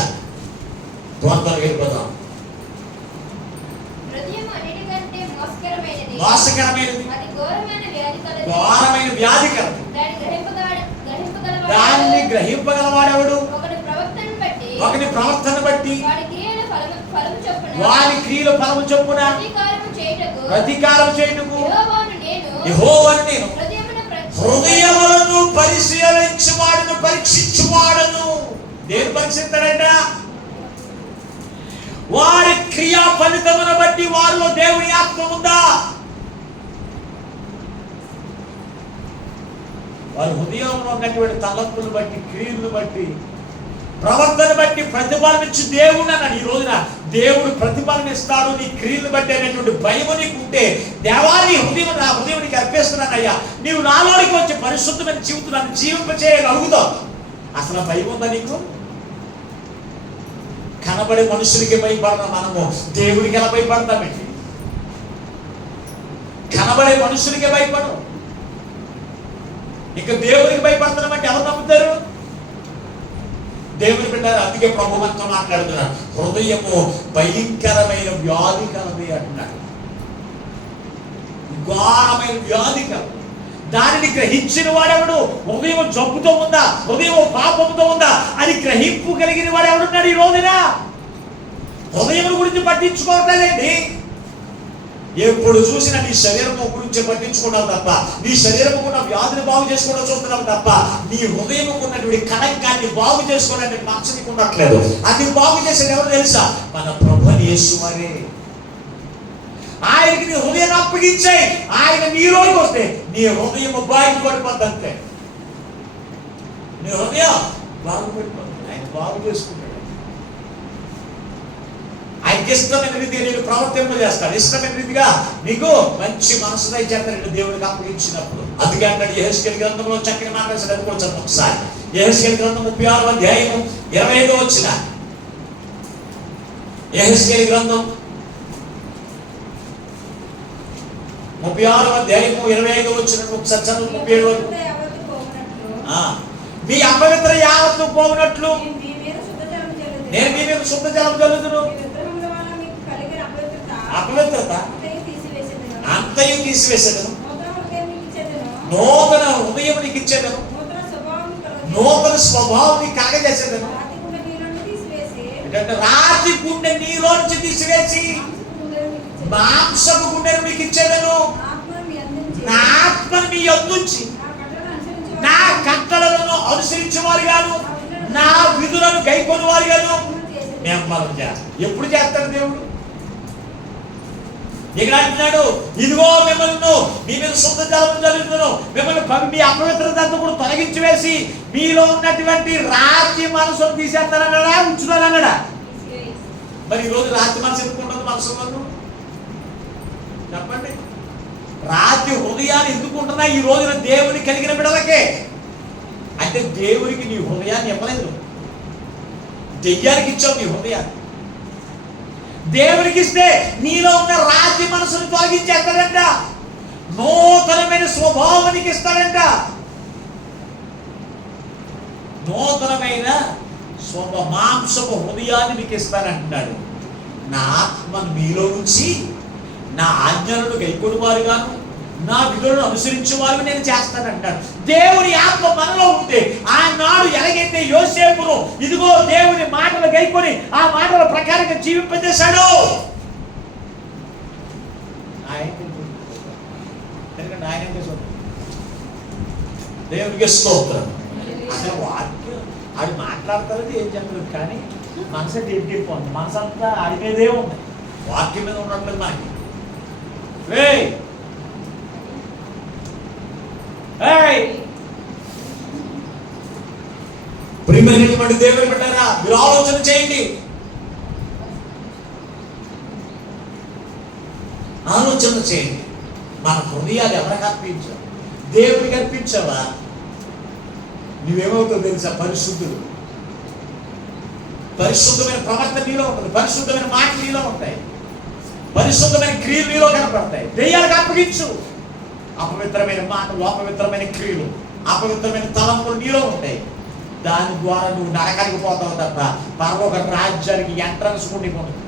త్వరగా వెళ్ళిపోదాం. మోసకరమైనది, ఘోరమైన వ్యాధి కలదు. దాన్ని గ్రహింపగలవాడెవడు? ఒకని ప్రవర్తన బట్టి వారి క్రియల ఫలము చొప్పున ప్రతీకారం చేయుటకు యెహోవాను నేను హృదయమున హృదయములను పరిశీలించువాడును, పరీక్షించువాడును. దేని పరీక్షిస్తాడంట? వారి క్రియా ఫలితమును బట్టి వారిలో దేవుని ఆత్మ ఉందా? వారి హృదయంలో ఉన్నటువంటి తలంపులను బట్టి, క్రియలను బట్టి, ప్రవర్తన బట్టి ప్రతిఫలం ఇచ్చి దేవుడు అన్నాడు. ఈ రోజున దేవుడు ప్రతిఫలం ఇస్తాడు నీ క్రియలను బట్టి అనేటువంటి భయం నీకు ఉంటే, దేవాన్ని హృదయం, నా హృదయం నీకు అర్పిస్తున్నానయ్యా, నీవు నాలోనికి వచ్చి పరిశుద్ధమైన జీవితాన్ని జీవింపచేయగలుగుతావు. అసలు భయం ఉందా నీకు? కనబడే మనుషులకి భయపడతాం మనము, దేవుడికి ఎలా భయపడతామండి? కనబడే మనుషులకే భయపడం, ఇక దేవుడికి భయపడుతున్నామంటే ఎవరు నమ్ముతారు? దేవుని బిడ్డారు. అందుకే ప్రభు మనతో మాట్లాడుతున్నాడు, హృదయము భయంకరమైన వ్యాధి కలది అంటున్నాడు. ఘోరమైన వ్యాధి కలదు. దానిని గ్రహించిన వాడెవడు? హృదయం జబ్బుతో ఉందా, హృదయం పాపంతో ఉందా అని గ్రహింపు కలిగిన వాడు ఎవడున్నాడు ఈ రోజున? హృదయం గురించి పట్టించుకోవట్లేదండి. ఎప్పుడు చూసినా నీ శరీరం గురించి పట్టించుకున్నావు తప్ప, నీ శరీరం ఉన్న వ్యాధిని బాగు చేసుకోవడం చూస్తున్నావు తప్ప, నీ హృదయం ఉన్నటువంటి కణంకాన్ని బాగు చేసుకోవడానికి మనసు నీకు ఉండట్లేదు. అది బాగు చేసేది ఎవరు తెలుసా? మన ప్రభువు యేసు వారే. ఆయనకి నీ హృదయాన్ని అప్పగించాయి, ఆయన నీలోకి వస్తే నీ హృదయం బాగుపడిపోద్ది. అంతే, నీ హృదయం బాగుపడిపోతుంది. ఆయన బాగు చేసుకుంటాడు. ఆయనకి ఇష్టమైన రీతిగా నేను ప్రవర్తింపజేస్తాను. ఇష్టమైన రీతిగా నీకు మంచి మనసు దయచేస్తాడు దేవుడికి అప్పగించినప్పుడు. అందుకే అంటాడు యెహెజ్కేలు గ్రంథంలో చక్కని మాట్లాడాడు. అది కూడా చదువు ఒకసారి. యెహెజ్కేలు గ్రంథం 36వ అధ్యాయం 25వ వచనం. యెహెజ్కేలు గ్రంథం 36వ అధ్యాయం 25వ వచనం ఒకసారి చదువు. 37 వరకు. మీ అపవిత్ర యావత్తు పోవునట్లు నేను మీ మీద శుద్ధ జలం జల్లుదును. అపవిత్రత అంతయు తీసివేసేదను, నూతన హృదయం నీకు ఇచ్చేదను, నూతన స్వభావం నీకు కలగజేసేదను. రాతి గుండె నీలో నుంచి తీసివేసి మాంసపు గుండెను మీకు ఇచ్చేదను. నా ఆత్మను మీ యొద్దుంచి నా కట్టడలను అనుసరించేవారు గాను, నా విధులను గైకొని వారు గాను మేము చేస్తాం. ఎప్పుడు చేస్తాడు దేవుడు? ఇక్కడ అంటున్నాడు, ఇదిగో మిమ్మల్ని మీ మీద శుద్ధ జలం జరుగుతున్నాను, మిమ్మల్ని మీ అపవిత్రతను కూడా తొలగించి వేసి మీలో ఉన్నటువంటి రాతి మనసును తీసేస్తానన్నాడా, ఉంచుతానన్నాడా? మరి ఈరోజు రాతి మనసు ఎందుకు ఉంటుంది మనసులో? చెప్పండి. రాతి హృదయాన్ని ఎందుకు ఉంటున్నా ఈ రోజున దేవుని కలిగిన బిడ్డలకే? అంటే దేవునికి నీ హృదయాన్ని ఇవ్వలేదు, దెయ్యానికి ఇచ్చావు నీ హృదయాన్ని. దేవునికి ఇస్తే నీలో ఉన్న రాతి మనసును తొలగించేస్తాడంట, నూతనమైన స్వభావానికి ఇస్తాడంట. నూతనమైన మాంసపు హృదయాన్ని మీకు ఇస్తానంటున్నాడు. నా ఆత్మను మీలో నుంచి నా ఆజ్ఞలను గైకొని వారు గాను, నా విధులను అనుసరించే వారు నేను చేస్తానంటాడు. దేవుని ఆత్మ మనలో ఉంటే ఆనాడు ఎలాగైతే యోసేపును ఇదిగో దేవుని మాటలు గైకొని ఆ మాటల ప్రకారంగా జీవింపజేశాడు. దేవునికి స్తోత్రం. అసలు వాక్యం ఆడు మాట్లాడతారని ఏం చెప్పలేదు, కానీ మనసు డెడ్డిపోతుంది. మనసు అంతా ఆడి మీదే ఉంది, వాక్యం మీద ఉండట్లేదు మనకి. ప్రియమైనటువంటి దేవుని బిడ్డలారా, మీరు ఆలోచన చేయండి. ఆలోచన చేయండి. మన హృదయాలు ఎవరికి అర్పించావు? దేవుడికి అర్పించావా? నువ్వేమవుతావు తెలుసా? పరిశుద్ధుడు. పరిశుద్ధమైన ప్రవర్తన నీలో ఉంటుంది, పరిశుద్ధమైన మాటలు నీలో ఉంటాయి, పరిశుద్ధమైన క్రియలు నీలో కనపడతాయి. దెయ్యాలకు అప్పగించు. అపవిత్రమైన మాటలు, అపవిత్రమైన క్రియలు, అపవిత్రమైన తలంపులు నీలో ఉంటాయి. దాని ద్వారా నువ్వు నరకానికి పోతావు తప్ప పరలోక రాజ్యానికి ఎంట్రన్స్ కూడా నీకు ఉండదు.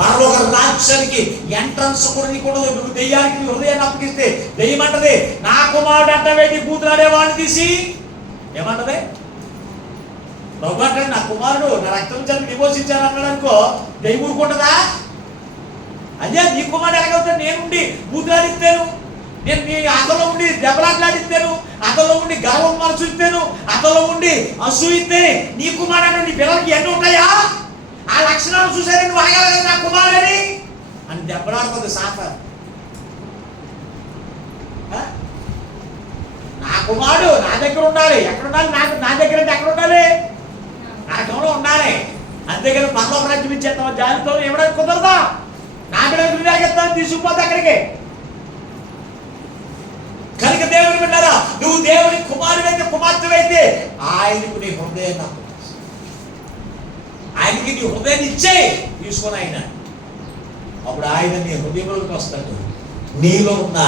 పరలోక రాజ్యానికి ఎంట్రన్స్ కూడా నీకు ఉండదు. నువ్వు దెయ్యానికి నీ హృదయాన్ని అప్పగిస్తే దెయ్యం అంటది, నా కుమారుడు అంటవేటి కూతురాడే వాడిని తీసి ఏమంటది? ప్రభు అంటే నా కుమారుడు నా రక్తం చల్లి నిమోసించాను అన్నాడు అనుకో, దెయ్యం ఊరుకుంటుందా? అదే నీ కుమారుడు ఎలాగవుతాడు? నేనుండి కూతురాడిస్తాను, నేను నీ అతలో ఉండి దెబ్బలాట్లాడిస్తాను, అతలో ఉండి గర్వం మనసు ఇస్తాను, అతలో ఉండి అసూయితే నీ కుమారుడు నీ పిల్లలకి ఎన్ని ఉంటాయా? ఆ లక్షణాలు చూసారని నువ్వు అడగాలి నా కుమారుని అని దెబ్బలాడుతుంది సాతాను. నా కుమారుడు నా దగ్గర ఉండాలి. ఎక్కడ ఉండాలి? నా దగ్గర అంటే ఎక్కడ ఉండాలి? నరకంలో ఉండాలి. అంతేకాదు పరలోక రాజ్యం ఇచ్చేస్తాం జాతితో ఇవ్వడానికి కుదరదా? నా బిడ్డలు తీసుకుపోతే అక్కడికి. కనుక దేవుని బిడ్డారా, నువ్వు దేవుని కుమారుడైతే కుమార్తెవైతే ఆయనకు నీ హృదయాన్ని ఆయనకి నీ హృదయాన్ని ఇచ్చే తీసుకొని ఆయన అప్పుడు ఆయన నీ హృదయంలోకి వస్తాడు. నీలో ఉన్న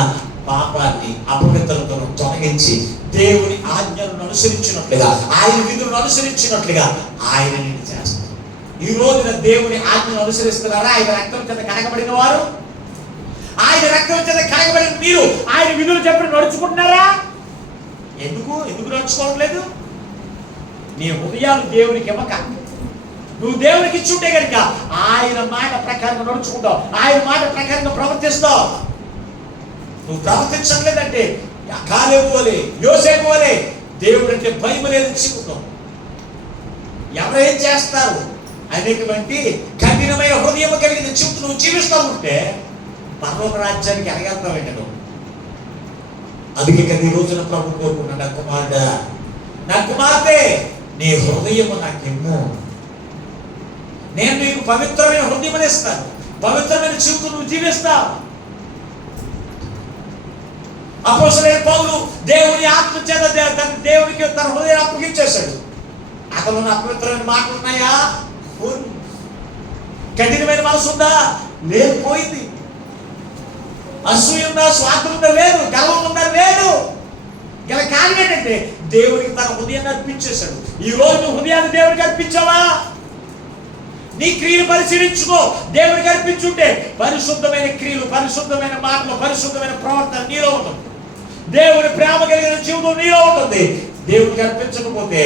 పాపాన్ని అపవిత్రతను తొలగించి దేవుని ఆజ్ఞలను అనుసరించినట్లుగా, ఆయన విధులను అనుసరించినట్లుగా ఆయన నిన్ను చేస్తాడు. ఈ రోజున దేవుని ఆజ్ఞను అనుసరిస్తున్నారా? ఆయన రక్తం చేత కడగబడిన వారు, ఆయన రక్తం చేత కడగబడిన మీరు ఆయన విధులు చెప్పి నడుచుకుంటున్నారా? ఎందుకు నడుచుకోవట్లేదు? నీ హృదయాలు దేవునికి ఇవ్వక, నువ్వు దేవునికి ఇచ్చుంటే కనుక ఆయన మాట ప్రకారంగా నడుచుకుంటావు, ఆయన మాట ప్రకారంగా ప్రవర్తిస్తావు. నువ్వు ప్రవర్తించట్లేదంటే కాలేబు వలె, యోసేపు వలె దేవుడు అంటే భయం లేదు చిక్కుతాం. ఎవరేం చేస్తారు అనేటువంటి కఠినమైన హృదయం కలిగిన చిక్కు నువ్వు జీవిస్తూ ఉంటే పరలోక రాజ్యానికి ఎరగేస్తావు ఏంటో. అందుకే కదా ఈ రోజున ప్రభు కోరుకున్నాడు, నా కుమారుడా, నా కుమార్తె, నీ హృదయము నాకెమ్ము, నేను నీకు పవిత్రమైన హృదయం ఇస్తాను, పవిత్రమైన చిక్కు నువ్వు జీవిస్తావు. అపోస్తలుడైన పౌలు దేవుని ఆత్మ చేత దేవునికి తన హృదయాన్ని అప్పగించేశాడు. అతను అపవిత్రమైన మాటలు ఉన్నాయా? కఠినమైన మనసు ఉందా? లేదు, పోయింది. అసూయ ఉందా? స్వార్థం ఉందా? లేదు. గర్వం ఉందా? లేదు. గల కారణం ఏంటంటే దేవుడికి తన హృదయాన్ని అర్పించేశాడు. ఈ రోజు నువ్వు హృదయాన్ని దేవుడికి అర్పించావా? నీ క్రియలు పరిశీలించుకో. దేవుడికి అర్పించుంటే పరిశుద్ధమైన క్రియలు, పరిశుద్ధమైన మాటలు, పరిశుద్ధమైన ప్రవర్తన నీలో ఉంటుంది. దేవుని ప్రేమ కలిగిన జీవితం నీలో ఉంటుంది. దేవుడికి అర్పించకపోతే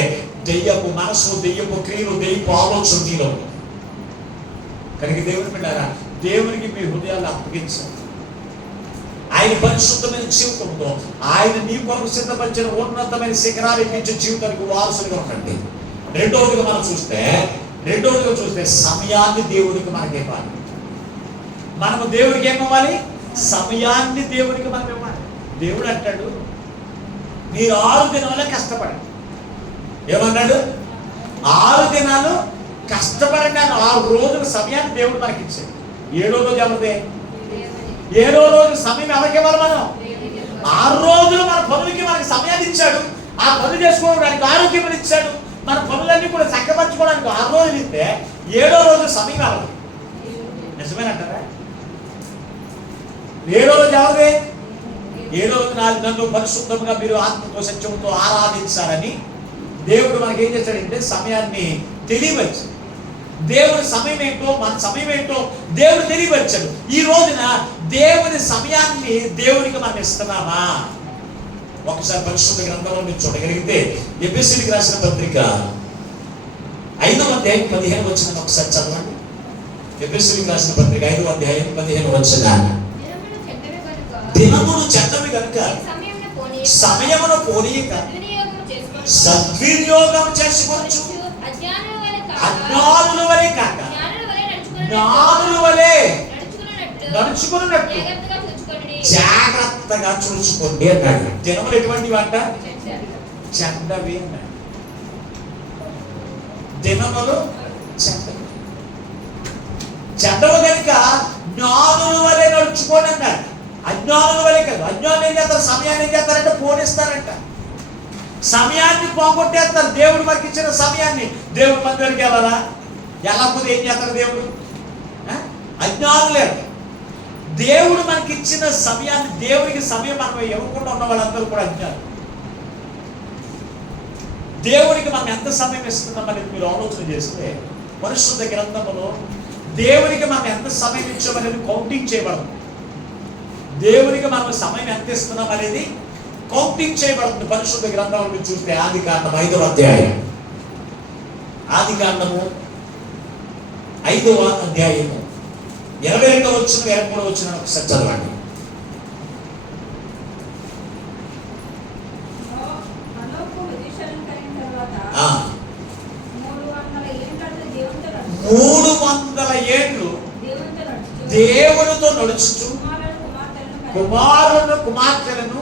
దెయ్యపు మనసు, దెయ్యపు క్రియలు, దెయ్యపు ఆలోచన నీలో ఉంటుంది. కనుక దేవుని బిడ్డారా, దేవునికి మీ హృదయాన్ని అప్పగించాలి. ఆయన పరిశుద్ధమైన జీవితంతో ఆయన నీ కొరకు సిద్ధపరిచిన ఉన్నతమైన శిఖరాలు ఎక్కించే జీవితానికి వారసులుగా ఉండండి. రెండవదిగా చూస్తే సమయాన్ని దేవుడికి మనకి ఇవ్వాలి. మనము దేవుడికి ఏమివ్వాలి? సమయాన్ని దేవుడికి మనం ఇవ్వాలి. దేవుడు అంటాడు, మీరు 6 దినాలే కష్టపడండి. ఏమన్నాడు? 6 దినాలు కష్టపడండి అని 6 రోజుల సమయాన్ని దేవుడు మనకి ఇచ్చాడు. 7వ రోజు ఎవరిదే? 7వ రోజు సమయం ఎవరికి ఇవ్వాలి? మనం 6 రోజులు మన పనులకి మనకి సమయాన్ని ఇచ్చాడు. ఆ పనులు చేసుకోవడానికి ఆరోగ్యం ఇచ్చాడు. మన పనులన్నీ కూడా చక్కపరచుకోవడానికి 6 రోజులు ఇస్తే 7వ రోజు సమయం ఎవరు? నిజమేనంటారా? 7వ రోజు ఎవరిదే? 7వ రోజు నన్ను పరిశుద్ధంగా మీరు ఆత్మతో సత్యంతో ఆరాధించాలని దేవుడు మనకి ఏం చేశాడంటే సమయాన్ని తెలియవచ్చు. దేవుని సమయం ఏంటో, మన సమయం ఏంటో దేవుడు తెలియవచ్చాడు. ఈ రోజున దేవుని సమయాన్ని దేవునికి మనం ఇస్తున్నామా? ఒకసారి పరిశుద్ధ గ్రంథంలో మీరు చూడగలిగితే ఎఫెసీయులకు రాసిన పత్రిక 5వ అధ్యాయం 15 వచనం ఒకసారి చదవండి. ఎఫెసీయులకు రాసిన పత్రిక 5వ అధ్యాయం 15 వచనం. దినములు చెడ్డవి కనుక సమయమును పోనీయక సద్వినియోగం చేసుకోవచ్చు. అజ్ఞానుల వలె కాక జ్ఞానుల వలె నడుచుకున్నట్టు జాగ్రత్తగా చూసుకోండి అన్నాడు. దినములు ఎటువంటివి అంట? చెడ్డవి అన్నాడు. దినములు చెడ్డవి కనుక జ్ఞానుల వలె నడుచుకోండి అన్నాడు. అజ్ఞానుల వలె కాదు. అజ్ఞానులు ఏం చేస్తారు? సమయాన్ని ఏం చేస్తారంటే పోనిస్తారంట. సమయాన్ని పోగొట్టేస్తారు. దేవుడు మనకి ఇచ్చిన సమయాన్ని. దేవుడు మందిరానికి వెళ్ళాలా? వెళ్ళకపోతే ఏం చేస్తారు? దేవుడు అజ్ఞానులే. దేవుడు మనకి ఇచ్చిన సమయాన్ని, దేవుడికి సమయం మనం ఇవ్వకుండా ఉన్న వాళ్ళందరూ కూడా అజ్ఞానులు. దేవుడికి మనం ఎంత సమయం ఇస్తున్నాం అనేది మీరు ఆలోచన చేస్తే పరిశుద్ధ గ్రంథంలో దేవుడికి మనం ఎంత సమయం ఇచ్చామనేది కౌంటింగ్ చేయబడుతుంది. దేవుడికి మనం సమయం ఎంత ఇస్తున్నాం అనేది కౌంటింగ్ చేయబడుతుంది. పరిశుద్ధ గ్రంథంలో మీరు చూస్తే ఆదికాండం 5వ అధ్యాయం, ఆదికాండము 5వ అధ్యాయము 22వ వచనం 23వ వచనం ఒకసారి చదవండి. దేవునితో నడుచుచు కుమారులను కుమార్తెలను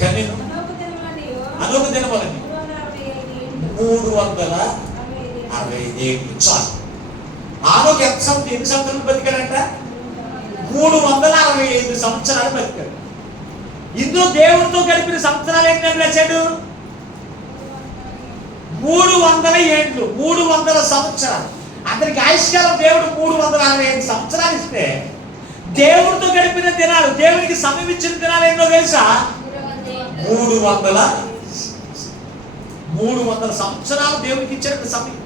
కనెను. అనొక దినములని 365 ఏళ్ళు చాలు. ఆనోకు ఎన్ని సంవత్సరాలు బతికాడంట? 365 సంవత్సరాలు బతికాడు. ఇందులో దేవుడితో గడిపిన సంవత్సరాలు ఏంటని రాశాడు? 300 ఏళ్ళు, 300 సంవత్సరాలు. అతనికి ఆయుష్కాలం దేవుడు 365 సంవత్సరాలు ఇస్తే దేవుడితో గడిపిన దినాలు, దేవునికి సమయం ఇచ్చిన దినాలు ఏంటో తెలుసా? 300 సంవత్సరాలు దేవుడికి ఇచ్చిన సమయం.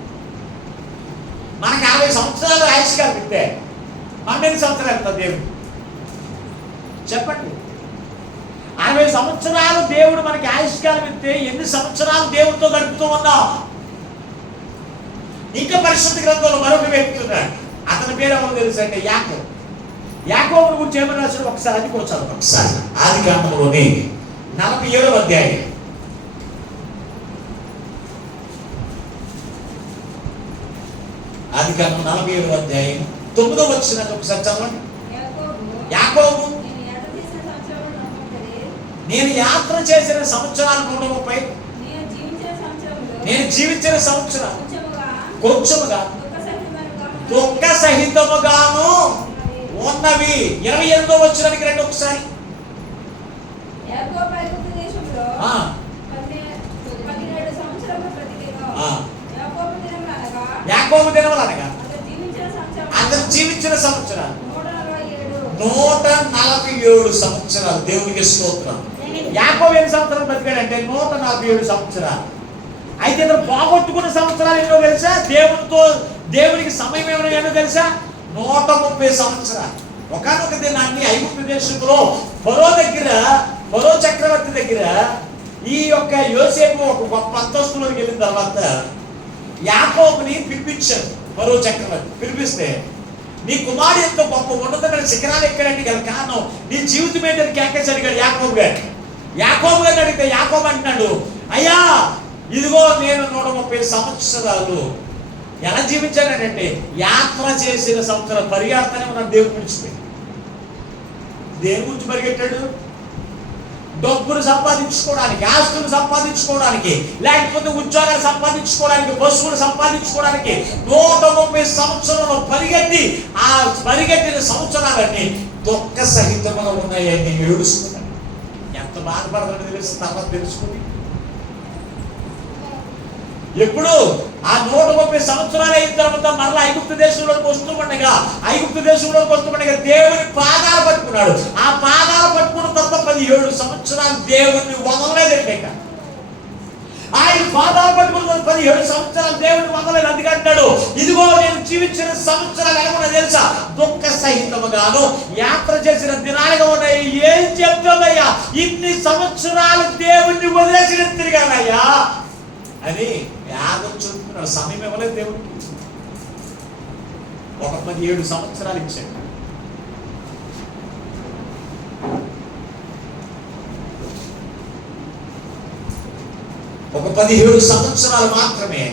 మనకి 60 సంవత్సరాలు ఆయుష్కాలం ఇస్తే మనం ఎన్ని సంవత్సరాలు ఇస్తాం దేవుడు? చెప్పండి. 60 సంవత్సరాలు దేవుడు మనకి ఆయుష్కాలం ఇస్తే ఎన్ని సంవత్సరాలు దేవుడితో గడుపుతూ ఉన్నాం? ఇంకా పరిశుద్ధ గ్రంథంలో మరొక వ్యక్తి ఉన్నాడు. అతని పేరు ఎవరు తెలుసు అంటే యాకోబు. యాకోబుని గురించి ఏమని రాశాడు ఒకసారి అది కూడా చదువు. ఒకసారి ఆదికాండంలోని 47వ అధ్యాయం. ఆదికాండం 47వ అధ్యాయం 9వ వచనం ఒకసారి చదవండి. యాకోబు, నేను యాత్ర చేసిన సంవత్సరాలు 130, నేను జీవించిన సంవత్సరాలు కొంచెముగా దుఃఖ సహితముగాను ఉన్నవి. 28వ వచనానికి రండి ఒకసారి. యాకోబు దినములు అనగా అతను జీవించిన సంవత్సరాలు 147 సంవత్సరాలు. దేవునికి స్తోత్రం. యాకోబు ఎన్ని సంవత్సరాలు బతికాడంటే 147 సంవత్సరాలు. అయితే ఇతను పోగొట్టుకున్న సంవత్సరాలు ఎన్నో తెలుసా? దేవునికి సమయం ఏమో తెలుసా? 130 సంవత్సరాలు. ఒకనొక దినాన్ని ఐగుప్తు దేశంలో ఫరో చక్రవర్తి దగ్గర ఈ యొక్క యోసేపు ఒక గొప్ప అంతస్తులోకి వెళ్ళిన తర్వాత యాకోబుని పిలిపించాడు. ఫరో చక్రవర్తి పిలిపిస్తే, నీ కుమారుడు ఎంత గొప్ప ఉన్నతమైన శిఖరాలు ఎక్కడంటే గల కారణం నీ జీవితం ఏంటని కేకేసి అడిగాడు యాకోబు గారిని అడిగితే యాకోబు అంటున్నాడు, అయ్యా ఇదిగో నేను 130 సంవత్సరాలు ఎలా జీవించానంటే యాత్ర చేసిన సంవత్సరాలు పరిగెడతానే ఉన్నాడు. దేవుని గురించి దేని గురించి పరిగెట్టాడు? డబ్బులు సంపాదించుకోవడానికి, ఆస్తులు సంపాదించుకోవడానికి, లేకపోతే ఉద్యోగాలు సంపాదించుకోవడానికి, పశువులు సంపాదించుకోవడానికి 130 సంవత్సరాలు పరిగెట్టిన సంవత్సరాలన్నీ దుఃఖ సహితంగా ఉన్నాయని ఏడుస్తున్నాడు. ఎంత బాధపడతాడో తెలుసు తర్వాత తెలుసుకుని. ఎప్పుడు ఆ 130 సంవత్సరాలు అయిన తర్వాత మరలా ఐగుప్తు దేశంలోకి వస్తుండగా దేవుని పాదాలు పట్టుకున్నాడు. ఆ పాదాలు పట్టుకున్న తర్వాత 17 సంవత్సరాలు దేవుని వదలలేదండి. ఆయన పాదాలు పట్టుకున్న 17 సంవత్సరాలు దేవుని వదలలేదు. అందుకంటాడు, ఇదిగో నేను జీవించిన సంవత్సరాలు ఎలా తెలుసా? దుఃఖ సహితముగాను యాత్ర చేసిన దినాలుగా ఉన్నాయి. ఏం చెప్తామయ్యా, ఇన్ని సంవత్సరాలు దేవుణ్ణి వదిలేసిన తిరిగానయ్యా అని యాగం చెప్తున్నాడు. సమయం ఇవ్వలేదు దేవుడికి. ఒక 17 సంవత్సరాలు ఇచ్చాడు. ఒక 17 సంవత్సరాలు మాత్రమే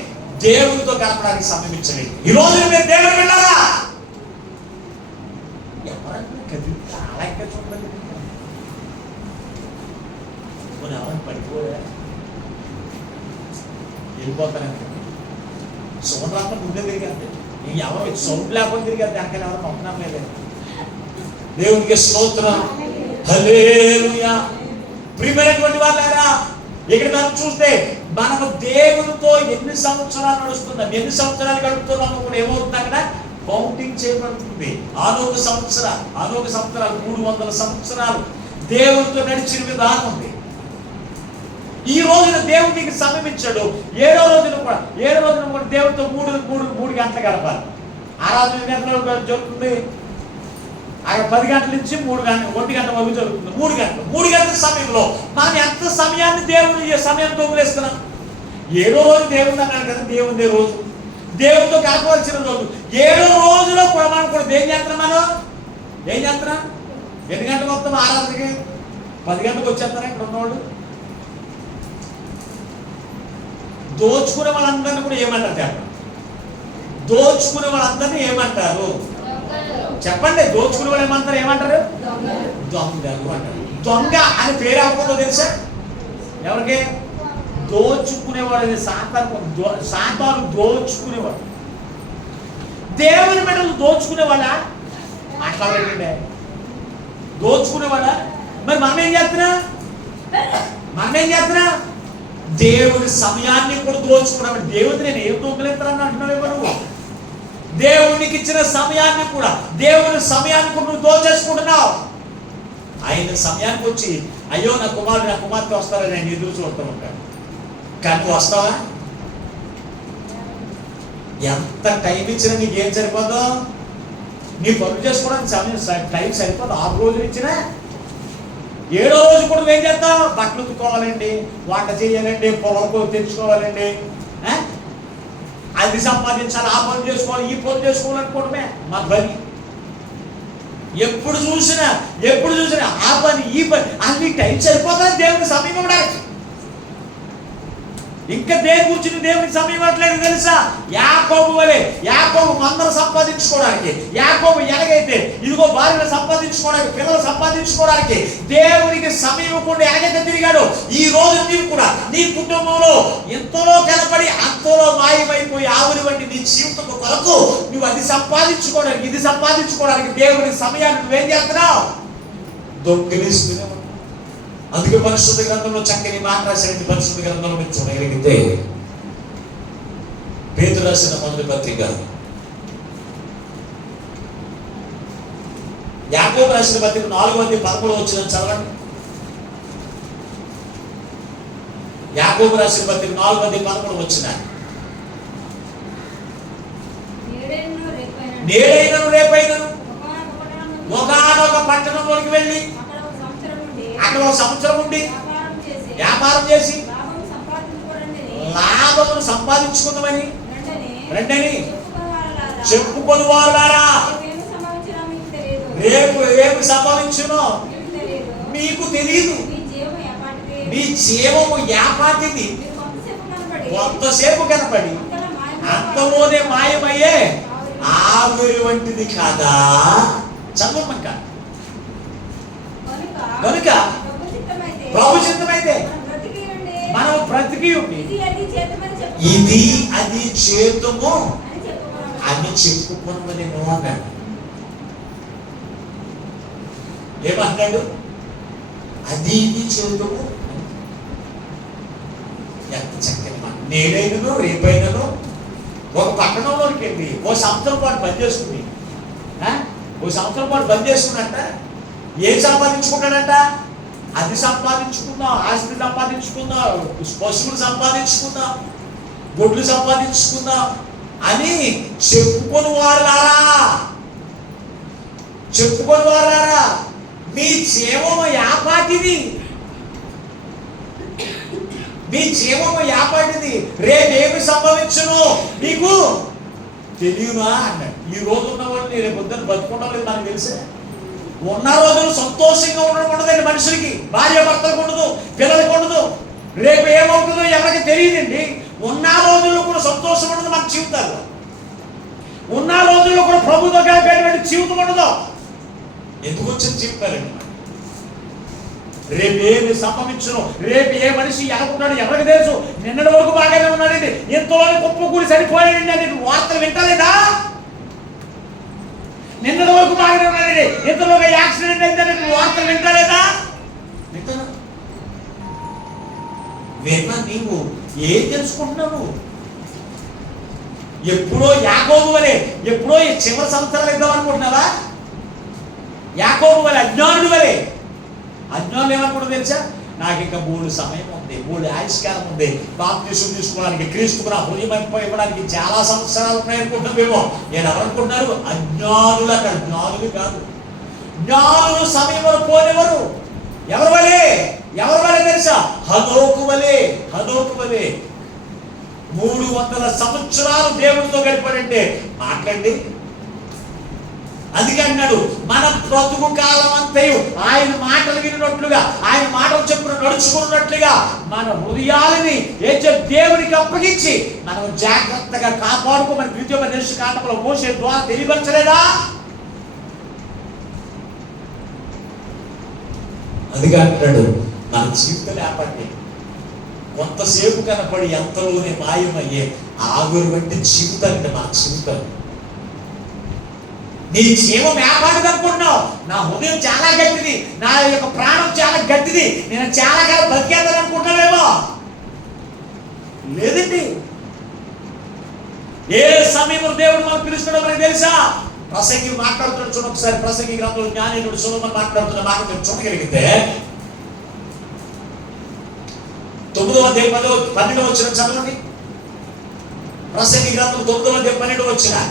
దేవుడితో గడపడానికి సమయం ఇచ్చండి. ఈ రోజు మీరు దేవుడు వెళ్ళారా? ఎవరన్నా కదిలితే అలాగే చూడండి. ఎవరైనా పడిపోయా వెళ్ళిపోతానంటే సౌండ్ రాకుండా ముందే తిరిగారు. ఎవరు సౌండ్ లేకుండా తిరిగారు. దానికైనా ఎవరు పంపడం లేదు. దేవునికి స్తోత్రం. హల్లెలూయా. ప్రియమైనటువంటి వాళ్ళారా, ఇక్కడ మనం చూస్తే మనము దేవునితో ఎన్ని సంవత్సరాలు నడుస్తున్నాం, ఎన్ని సంవత్సరాలు గడుపుతున్నాము కూడా ఏమవుతుంది అక్కడ కౌంటింగ్ చేయబడుతుంది. ఆనొక సంవత్సరాలు 300 సంవత్సరాలు దేవునితో నడిచిన విధానం ఉంది. ఈ రోజున దేవుడు నీకు సమయం ఇచ్చాడు. 7వ రోజున కూడా దేవుడితో 3 గంటలు గడపాలి. ఆరాధన ఎన్ని గంటలు జరుగుతుంది? 10 గంటల నుంచి 1 గంట వరకు జరుగుతుంది. 3 గంటల సమయంలో మనం ఎంత సమయాన్ని దేవుని సమయంతో వదిలేస్తున్నాం? 7వ రోజు దేవుడు అన్నాడు కదా, దేవుని రోజు, దేవుడితో గడపవలసిన రోజు. 7వ రోజులో కూడా మనం కూడా ఏం చేస్తున్నాం? ఎన్ని గంటలకు వస్తాం ఆరాధనకి? 10 గంటలకు వచ్చేస్తారా ఇక్కడ ఉన్నవాళ్ళు? దోచుకునే వాళ్ళందరినీ కూడా ఏమంటారు? దోచుకునే వాళ్ళందరినీ ఏమంటారు? చెప్పండి, దోచుకునే వాళ్ళు ఏమంటారు? ఏమంటారు? దొంగలు అంటారు. దొంగ అని పేరు అవ్వకూడదు తెలుసా ఎవరికి? దోచుకునేవాడు. సాతాను దోచుకునేవాడు. దేవుని బిడ్డలు దోచుకునేవాళ్ళా? మాట్లాడండి, దోచుకునేవాళ్ళా? మరి మనం ఏం చేస్తున్నా? దేవుని సమయాన్ని కూడా దోచుకున్నావు. దేవుడిని నేను ఏం దొంగలిస్తానని అంటున్నావు నువ్వు? దేవునికి ఇచ్చిన సమయాన్ని కూడా, దేవుని సమయాన్ని కూడా నువ్వు దోచేసుకుంటున్నావు. ఆయన సమయానికి వచ్చి అయ్యో నా కుమార్తె వస్తారని నేను ఎదురు చూస్తూ ఉంటాను. కానీ నువ్వు వస్తావా? ఎంత టైం ఇచ్చినా నీకేం సరిపోదో? నీ పనులు చేసుకోవడానికి టైం సరిపోదు. 6 రోజులు ఇచ్చినా 7వ రోజు కూడా నువ్వేం చేస్తావు? బట్టలు ఉతుక్కోవాలండి, వంట చేయాలండి, పొలం తెచ్చుకోవాలండి, అది సంపాదించాలి, ఆ పని చేసుకోవాలి, ఈ పని చేసుకోవాలనుకోవడమే మా పని. ఎప్పుడు చూసినా ఆ పని ఈ పని అన్ని టైం సరిపోతుంది దేవునికి సమయం ఇవ్వడానికి. ఇంకా దేని గురించి దేవునికి సమయం ఇవ్వట్లేదు తెలుసా? యాకోబు వలె, యాకోబు మందలు సంపాదించుకోవడానికి, యాకోబు ఎలాగైతే ఇదిగో భార్యను సంపాదించుకోవడానికి, పిల్లలు సంపాదించుకోవడానికి దేవునికి సమయం ఇవ్వకుండా ఎలాగైతే తిరిగాడు, ఈ రోజు నీవు కూడా నీ కుటుంబంలో ఎంతలో కనపడి అంతలో మాయమైపోయి ఆవుని వంటి నీ జీవితం కొరకు నువ్వు అది సంపాదించుకోవడానికి, ఇది సంపాదించుకోవడానికి దేవుని సమయాన్ని నువ్వేం చేస్తున్నావు? దొంగిలిస్తున్నావు. అందుకే పరిశుద్ధ గ్రంథంలో చక్కని మాట రాశాడు. పరిశుద్ధ గ్రంథంలో మీరు చూడగలిగితే పేతురు రాసిన మొదటి పత్రిక, యాకోబు రాసిన పత్రిక 4:13 చదవండి. యాకోబు రాసిన పత్రిక 4:13 నేడైనను రేపైనను ఒకనొక పట్టణంలోకి వెళ్ళి అక్కడ 1 సంవత్సరం ఉండి వ్యాపారం చేసి లాభమును సంపాదించుకుందామని రండని చెప్పుకొని వారులారా, రేపు ఏమి సంభవించునో మీకు తెలియదు. మీ జీవము యాపాటిది, కొంతసేపు కనపడి అంతలోనే మాయమయ్యే ఆవిరి వంటిది కాదా? చదవమంట. కనుక ప్రభు చిత్తమైతే మనం బ్రతికి ఉండి ఇది అది చేతుము అని చెప్పుకున్నదేమో అన్నాడు. ఏమన్నాడు? అది ఇది చేతుము. ఎంత చక్కని మాట. నేనైనను రేపైనను ఒక పట్టణంలోకి వెళ్ళి 1 సంవత్సరం పాటు బంద్ చేసుకుని, 1 సంవత్సరం పాటు బంద్ చేసుకున్నట్ట ఏం సంపాదించుకున్నాడంట? అది సంపాదించుకుందాం, ఆస్తి సంపాదించుకుందాం, పశువులు సంపాదించుకుందాం, గొడ్లు సంపాదించుకుందాం అని చెప్పుకొని వారారా మీ జీవము యాపాటిది, మీ జీవము యాపాటిది, రేపేమి సంభవించును మీకు తెలియనా అన్నాడు. ఈ రోజు ఉన్న వాళ్ళు రేపు పొద్దున్న బతుకుంటాం లేదు నాకు తెలిసే. ఉన్న రోజులు సంతోషంగా ఉండడం ఉండదండి మనుషులకి. భార్య భర్తలకు ఉండదు, పిల్లలకు ఉండదు. రేపు ఏమవుతుందో ఎవరికి తెలియదండి. ఉన్న రోజుల్లో కూడా సంతోషం ఉండదు మన జీవితాల్లో. ఉన్న రోజుల్లో కూడా ప్రభుత్వం కలిపేటువంటి జీవితం ఉండదు. ఎందుకు వచ్చిన జీవితాలండి? రేపు ఏమి సంభవించును, రేపు ఏ మనిషి ఎలాగున్నాడు ఎవరికి తెలుసు. నిన్నటి వరకు బాగానే ఉన్నాడండి, ఎంతోని కుప్పకూలి సరిపోయాడండి అని వార్తలు వింటలేదా? నిన్నటి వరకు బాగానే ఉన్నాడండి, ఎంతలోగా యాక్సిడెంట్ అయిందని వార్తలు వింటలేదా? విన్నా నీవు ఏం తెలుసుకుంటున్నావు? ఎప్పుడో యాకోబు వలె ఎప్పుడో ఈ చివరి సంవత్సరాలు ఇద్దాం అనుకుంటున్నావా? యాకోబు వలె అజ్ఞానుడు వలె. అజ్ఞానులు ఏమనుకుంటారు తెలుసా? నాకు ఇంకా 3 సమయం ఉంది, 3 ఆయుష్కాలం ఉంది, బాప్తిసం తీసుకోవడానికి, క్రీస్తుకు నా హృదయం ఇవ్వడానికి చాలా సంవత్సరాలు ఉన్నాయనుకుంటున్నామేమో. నేను ఎవరనుకుంటున్నారు? అజ్ఞానులు. అక్కడ జ్ఞానులు కాదు. జ్ఞానులు సమయం పోనివ్వరు. ఎవరి వలె తెలుసా? హనోకు వలె 300 సంవత్సరాలు దేవుడితో గడిపాడంటే మాట్లాడి. అందుకే అన్నాడు, మన బ్రతుకు కాలం అంతయు ఆయన మాటలు విన్నట్లుగా, ఆయన మాటలు చెప్పున నడుచుకున్నట్లుగా మన హృదయాలని దేవునికి అప్పగించి మనం జాగ్రత్తగా కాపాడుకోమని ద్వితీయోపదేశకాండంలో మోషే ద్వారా తెలియపరచలేదా? అందుకే అంటాడు మన జీవితం లేపండి, కొంతసేపు కనపడి ఎంతలోనే మాయమయ్యే ఆగురు వంటి జీవితాన్ని మన జీవితం. నీ జీవం ఏపాటిది అనుకుంటున్నావు? నా హృదయం చాలా గట్టిది, నా యొక్క ప్రాణం చాలా గట్టిది, నేను చాలా కాలం బతికేద్దాను అనుకుంటున్నావేమో. లేదండి. ఏ సమయంలో దేవుడు మనం పిలుస్తున్నాడో మనకు తెలుసా? ప్రసంగి మాట్లాడుతున్నాడు చూడండి ఒకసారి. ప్రసంగి గ్రంథంలో జ్ఞానేయుడు సొలొమోను మాట్లాడుతున్న మాట మీరు చూడగలిగితే 9వ అధ్యాయం 12వ వచనం చదవండి. ప్రసంగి గ్రంథం 9వ అధ్యాయం 12వ వచనం.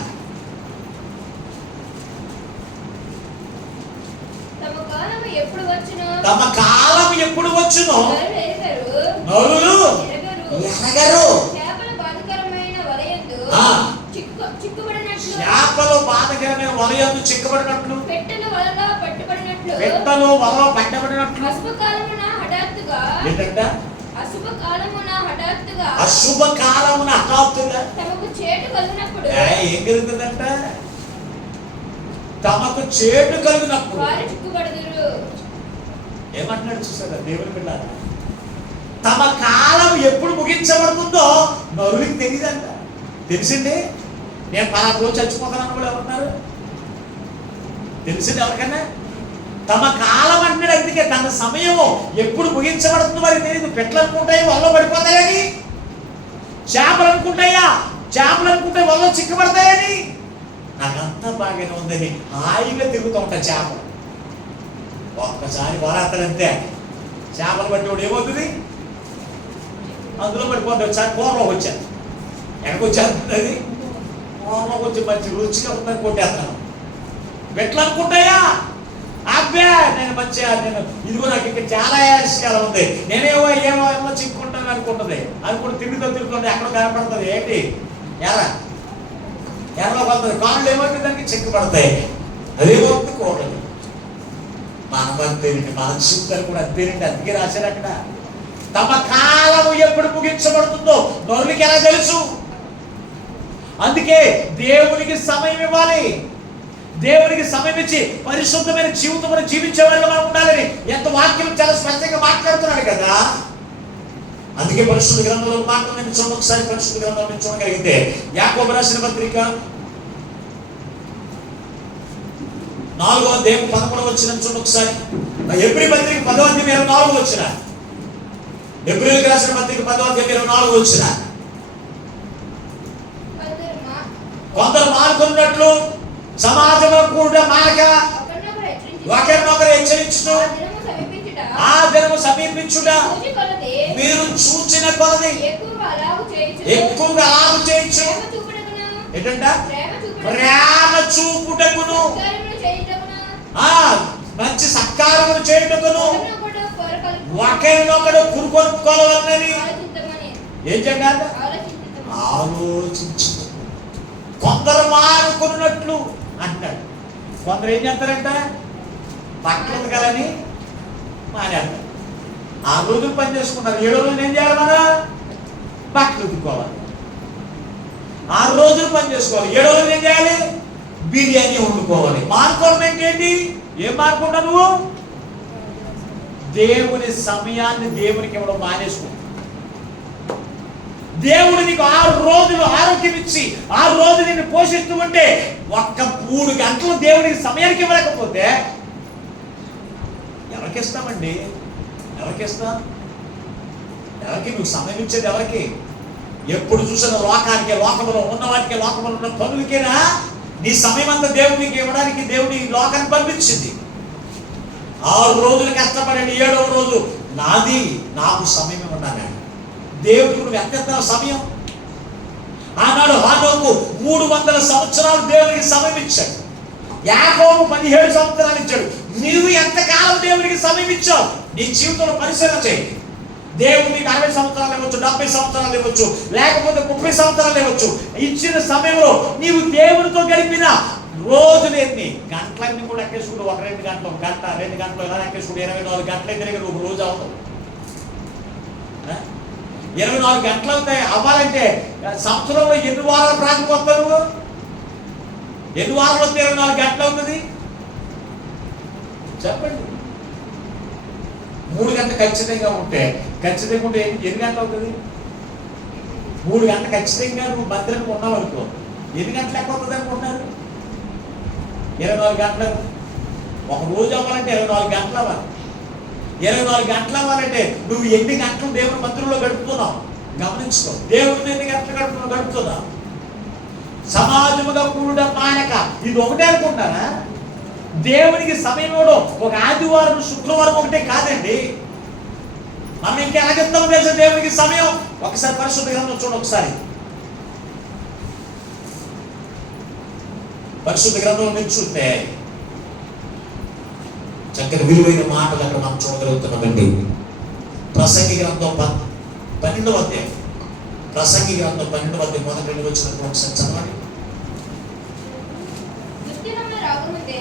తమ కాలం ఎప్పుడు వచ్చునో నరులు ఎరగరు. చేపలు బాధకరమైన వలయందు చిక్కబడినట్లు, పెట్టెలు వలలో పట్టబడినట్లు ఏంటంట? అశుభ కాలమున హఠాత్తుగా తమకు చేటు కలిగినప్పుడు ఏం కలుగుతుందంట? తమకు చేటు కలిగినప్పుడు ఏమంటున్నాడు చూసారా దేవుని బిడ్డ? తమ కాలం ఎప్పుడు ముగించబడుతుందో నరునికి తెలియదంట. తెలిసింది నేను పలానా రోజు చచ్చిపోతానని కూడా ఎవరున్నారు? తెలిసింది ఎవరికన్నా? తమ కాలం అంటున్నాడు. అందుకే తన సమయము ఎప్పుడు ముగించబడుతుందో వారికి తెలియదు. పెట్లు అనుకుంటాయి వల్ల పడిపోతాయని, చేపలు అనుకుంటాయా చేపలు అనుకుంటే వల్ల చిక్కబడతాయని. నాకంతా బాగానే ఉందని హాయిగా తిరుగుతూ ఉంటాయి చేపలు. ఒక్కసారి వరాతలంతే చేపలు పట్టేవాడు ఏమవుతుంది? అందులో పడిపోతుంది. ఒకసారి కూరలోకి వచ్చాను. ఎక్కడికి వచ్చేస్తుంది అది? కూరలోకి వచ్చి మంచి రుచిగా ఉందని కొట్టేస్తాను. పెట్లు అనుకుంటాయా? అబ్బే నేను మంచిగా నేను ఇదిగో నాకు ఇక్కడ చాలా యాశకాలం ఉంది, నేనేమో ఏమో చిక్కుంటాను అనుకుంటుంది. అది కూడా తిరుగుతుంటే ఎక్కడ కనపడుతుంది. ఏంటి ఎర్రలో పడుతుంది. కాళ్ళు ఏమవుతుంది? దానికి చిక్కుపడతాయి. అదేమవుతుంది? కోటలు. మనం అంతేనండి, మన జీవితాలు కూడా అంతేనండి. అందుకే రాశారు అక్కడ తమ కాలము ఎప్పుడు ముగించబడుతుందో నరునికి ఎలా తెలుసు? అందుకే దేవునికి సమయం ఇవ్వాలి. దేవునికి సమయం ఇచ్చి పరిశుద్ధమైన జీవితం జీవించే వాళ్ళు మనం ఉండాలని ఎంత వాక్యం చాలా స్పష్టంగా మాట్లాడుతున్నాడు కదా. అందుకే పరిశుద్ధ గ్రంథంలో మాట్లాడి చూడండి ఒకసారి. పరిశుద్ధ గ్రంథంలో చూడగలిగితే యాకోబు రాసిన పత్రిక 4వ అధ్యాయం 11వ వచనం చూడండి ఒకసారి. ఎబ్రీ పత్రిక 10వ అధ్యాయం 24వ వచనం. ఎబ్రీలకు రాసిన పత్రిక 10వ అధ్యాయం 24వ వచనం. కొందరు మానుకున్నట్లు సమాజంలో కూడా మానక ఒకరినొకరు హెచ్చరించుట, ఆ దినము సమీపించుట మీరు చూచిన కొలది ఎక్కువగా అలాగు చేయొచ్చు. ఏంటంట? ప్రేమ చూపుటకును, మంచి సత్కారములు చేయుటకును ఒకరినొకడు పురుకొనుకోవాలని ఏం చేయాలి? ఆలోచించు. కొందరు మానుకున్నట్లు అంటాడు. కొందరు ఏం చేస్తారంట? పక్కన కలని మానేస్తారు. 6 రోజులు పని చేసుకుంటారు. 7వ రోజులు ఏం చేయాలి? మన బట్టలు ఉతుక్కోవాలి. 6 రోజులు పని చేసుకోవాలి. 7వ రోజులు ఏం చేయాలి? బిర్యానీ వండుకోవాలి. మానుకోవడం ఏంటి? ఏం మానుకుంటా నువ్వు? దేవుని సమయాన్ని దేవునికి ఇవ్వడం మానేసుకో. దేవుడు నీకు 6 రోజులు ఆరోగ్యం ఇచ్చి 6 రోజులు నిన్ను పోషిస్తూ ఉంటే ఒక్క 3 గంటలు దేవునికి సమయానికి ఇవ్వలేకపోతే ఎవరికి ఇస్తామండి? ఎవరికి ఇస్తాం? ఎవరికి నువ్వు సమయం ఇచ్చేది? ఎవరికి? ఎప్పుడు చూసిన లోకానికి, లోకంలో ఉన్న వాటికి, లోకంలో ఉన్న పనులకేనా నీ సమయం అంతా దేవునికి ఇవ్వడానికి దేవుని లోకాన్ని పంపించింది. 6 రోజులు కష్టపడండి, 7వ రోజు నాది, నాకు సమయం ఇవ్వన్నాను. దేవుడికి నువ్వు ఎంత సమయం? ఆనాడు హానోకు 300 సంవత్సరాలు దేవునికి సమయం ఇచ్చాడు. యాకోబు 17 సంవత్సరాలు ఇచ్చాడు. నువ్వు ఎంతకాలం దేవునికి సమయం ఇచ్చావు? నీ జీవితంలో పరిశీలన చేయి. దేవుడు నీకు 60 సంవత్సరాలు ఇవ్వచ్చు, 70 సంవత్సరాలు ఇవ్వచ్చు, లేకపోతే 30 సంవత్సరాలు ఇవ్వచ్చు. ఇచ్చిన సమయంలో నీవు దేవుడితో గడిపిన రోజులు ఎన్ని గంటలన్నీ కూడా ఎక్కేసుకుంటూ 1-2 గంటలు, గంట 2 గంటలు ఇలా ఎక్కేసుకుంటూ 24 గంటలు అయితే ఒక రోజు అవుతుంది. 24 గంటలు అవుతాయి. అవ్వాలంటే సంవత్సరంలో ఎన్ని వారాలు ప్రాంతం వస్తావు నువ్వు? ఎన్ని వారాలు వస్తే 24 గంటలు అవుతుంది? చెప్పండి. 3 గంటలు ఖచ్చితంగా ఉంటే ఎన్ని గంటలు అవుతుంది? 3 గంటలు ఖచ్చితంగా నువ్వు మందిరానికి ఉన్నావు అనుకో, ఎన్ని గంటలు ఎక్కువ అవుతుంది అనుకుంటున్నారు? 24 గంటలు. ఒక రోజు అవ్వాలంటే 24 గంటలు అవ్వాలి. 24 గంటలు అవ్వాలంటే నువ్వు ఎన్ని గంటలు దేవుని మందిరంలో గడుపుతున్నావు గమనించుకో. దేవుడిని ఎన్ని గంటలు గడుపుతున్నావు? సమాజముగా కూడ మానక, ఇది ఒకటే అనుకుంటారా? దేవునికి సమయం ఇవ్వడం ఒక ఆదివారం శుక్రవారం ఒకటే కాదండి. మనం ఇంకా ఎలాగెత్తామో తెలుసా దేవునికి సమయం? ఒకసారి పరిశుద్ధ గ్రంథం చూడండి. ఒకసారి పరిశుద్ధ గ్రంథంలో మీరు చూస్తే చక్కని విలువైన మాటలు అక్కడ మనం చూడగలుగుతున్నామండి. ప్రసంగి గ్రంథం 12వ అధ్యాయం, ప్రసంగి గ్రంథం 12వ అధ్యాయం మొదటి 2 వచనాలు ఒకసారి చదవండి.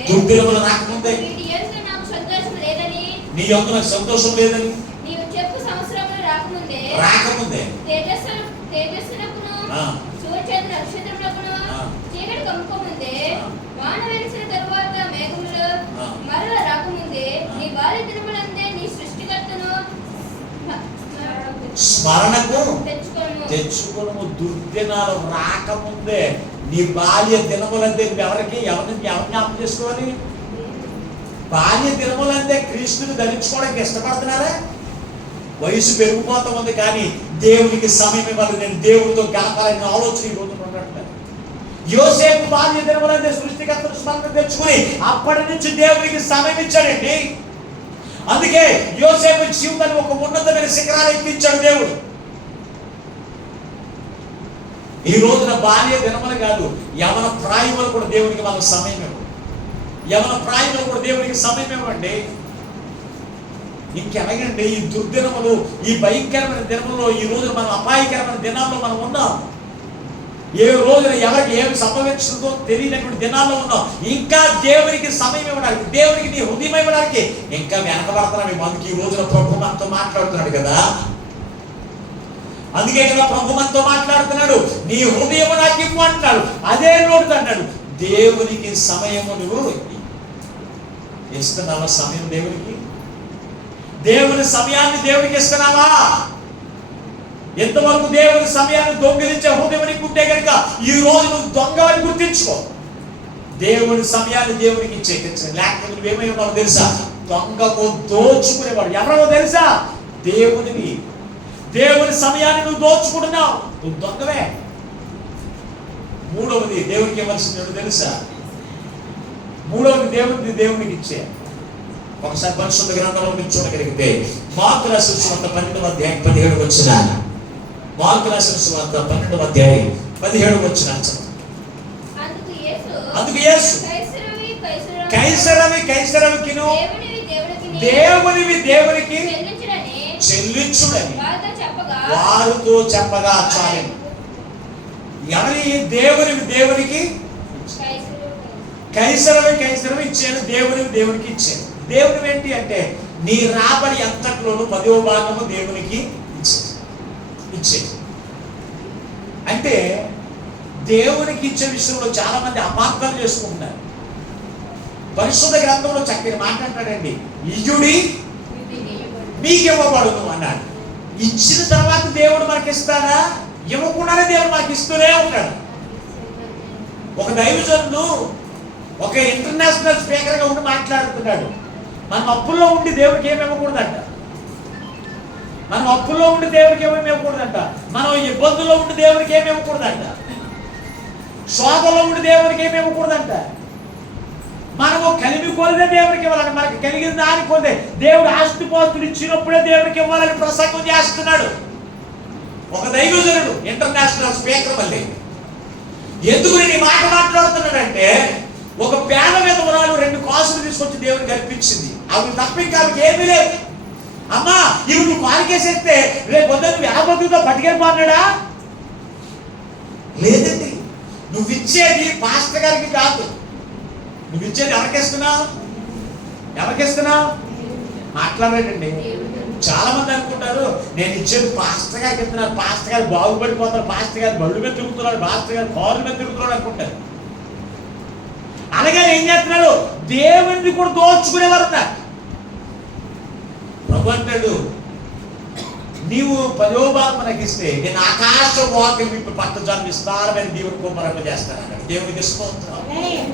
దుర్దినములు రాకముందే నీ యందు నాకు సంతోషం లేదని నీవు చెప్పు సంవత్సరములు రాకముందే తేజస్సునకును సూర్యచంద్ర నక్షత్రములకును చీకటి కమ్ముకోముందే వాన వెలిసిన తరువాత మేఘములు మరల రాకముందే నీ బాల్య దినములందే నీ సృష్టికర్తను స్మరణకు తెచ్చుకొనుము. దుర్దినాలు రాకముందే నీ బాల్య దినములందే ఎవరిని జ్ఞాపకం చేసుకోవాలి? బాల్య దినములందే క్రీస్తుని ధరించుకోవడానికి ఇష్టపడుతున్నారా? వయసు పెరిగిపోతా ఉంది కానీ దేవునికి సమయం ఇవ్వాలి, నేను దేవుడితో గడపాలని ఆలోచన ఈ రోజు ఉన్నట్టు. యోసేపు బాల్య దినములందే సృష్టికర్తను స్మరణ తెచ్చుకుని అప్పటి నుంచి దేవునికి సమయం ఇచ్చాడండి. అందుకే యోసేపు జీవితాన్ని ఒక ఉన్నతమైన శిఖరాలు ఎక్కించాడు దేవుడు. ఈ రోజున బాల్య దినములు కాదు, యవన ప్రాయములు కూడా దేవునికి వాళ్ళ సమయం ఇవ్వండి. యవన ప్రాయములు కూడా దేవునికి సమయం ఇవ్వండి. ఇంకెలాగండి ఈ దుర్దినములు, ఈ భయంకరమైన దినములో, ఈ రోజున మనం అపాయకరమైన దినాల్లో మనం ఉన్నాం. ఏ రోజున ఎవరికి ఏమి సంభవించుతుందో తెలియనటువంటి దినాల్లో ఉన్నాం. ఇంకా దేవునికి సమయం ఇవ్వడానికి, దేవునికి నీ హృదయం ఇవ్వడానికి ఇంకా వెనకబడుతున్నాడు. అందుకే ఈ రోజున ప్రభు మనతో మాట్లాడుతున్నాడు కదా. అందుకే కదా ప్రభు మనతో మాట్లాడుతున్నాడు. నీ హృదయం నాకు ఇవ్వు అంటున్నాడు. అదే నోటితో అన్నాడు, దేవునికి సమయము నువ్వు ఇస్తున్నావా? సమయం దేవునికి, దేవుని సమయాన్ని దేవునికి ఇస్తున్నావా? ఎంతవరకు దేవుని సమయాన్ని దొంగిలించే హృదయం ఉంటే కనుక ఈ రోజు నువ్వు దొంగని గుర్తించుకో. దేవుని సమయాన్ని దేవునికి ఇచ్చేయచ్చు. లేకపోతే నువ్వేమై ఉన్నావు తెలుసా? దొంగకు దోచుకునేవాడు. ఎవరో తెలుసా? దేవుని సమయాన్ని నువ్వు దోచుకుంటున్నావు, నువ్వు దొంగవే. మూడవది దేవునికి ఇవ్వాల్సింది తెలుసా? మూడవది దేవునికి ఇచ్చే. ఒకసారి పరిశుద్ధ గ్రంథంలో మీరు చూడగలిగితే మార్కు రాసిన సువార్త 12వ అధ్యాయం 17 వచనం. మార్కు రాసిన సువార్త 12వ అధ్యాయం 17 వచనం. అందుకు యేసు కైసరవికిను దేవునివి దేవునికి చెల్లించుడని వారితో చెప్పగా చాలు. ఎవరి దేవునివి దేవునికి కైసరవి ఇచ్చాను, దేవునికి ఇచ్చాను. దేవుని ఏంటి అంటే నీ రాబడి అంతట్లోనూ 10వ భాగము దేవునికి ఇచ్చే. అంటే దేవునికి ఇచ్చే విషయంలో చాలా మంది అపార్థాలు చేసుకుంటున్నారు. పరిశుద్ధ గ్రంథంలో చక్కని మాట్లాడతాడండి, ఇయ్యుడి మీకు ఇవ్వబడును అన్నాడు. ఇచ్చిన తర్వాత దేవుడు మనకి ఇస్తాడా? ఇవ్వకుండానే దేవుడు మనకి ఇస్తూనే ఉంటాడు. ఒక దైవజనుడు ఒక ఇంటర్నేషనల్ స్పీకర్గా ఉండి మాట్లాడుతున్నాడు. మనం అప్పుల్లో ఉండి దేవుడికి ఏమి ఇవ్వకూడదంట. మనం అప్పుల్లో ఉండి దేవుడికి ఏమేమి ఇవ్వకూడదంట. మనం ఇబ్బందుల్లో ఉండి దేవుడికి ఏమి ఇవ్వకూడదంట. శోధలో ఉండి దేవుడికి ఏమి ఇవ్వకూడదంట. మనము కలిమి కొలిదే దేవుడికి ఇవ్వాలని, మనకి కలిగిన దాని కొలిదే. దేవుడు ఆస్తిపాస్తులు ఇచ్చినప్పుడే దేవుడికి ఇవ్వాలని ప్రసంగం చేస్తున్నాడు ఒక దైవజనుడు, ఇంటర్నేషనల్ స్పీకర్. మళ్ళీ ఎందుకు నేను ఈ మాట మాట్లాడుతున్నాడంటే, ఒక పేద మీద ఉరాలు 2 కాసులు తీసుకొచ్చి దేవుడికి అర్పించింది. అవి తప్ప ఇంకా ఆమెకి ఏమీ లేదు. అమ్మా ఇవి నువ్వు కాలికేసేస్తే రేపు పొద్దున్న నువ్వు ఎలా బతుకుతో పట్టుకెళ్ళిపోన్నాడా? లేదండి, నువ్వు ఇచ్చేది పాస్టర్ గారికి కాదు, నువ్వు ఇచ్చేది ఎవరికిస్తున్నావు? మాట్లాడాడండి. చాలా మంది అనుకుంటారు నేను ఇచ్చేది పాస్టర్ గారికి ఇస్తున్నాను, పాస్టర్ గారు బాగుపడిపోతారు, పాస్టర్ గారు బళ్ళు మీద తిరుగుతున్నాడు, పాస్టర్ గారు కారు మీద తిరుగుతున్నాడు అనుకుంటారు. అలాగే ఏం చేస్తున్నాడు? దేవుడిని కూడా దోచుకునేవారు. ప్రభు అంటాడు, నీవు 10వ భాగం నాకు ఇస్తే నేను ఆకాశ వాకిలి విప్పి పట్టజాలం విస్తారమైన దీవుని కుమ్మరంగా చేస్తానన్నాడు. దేవునికి స్తోత్రం.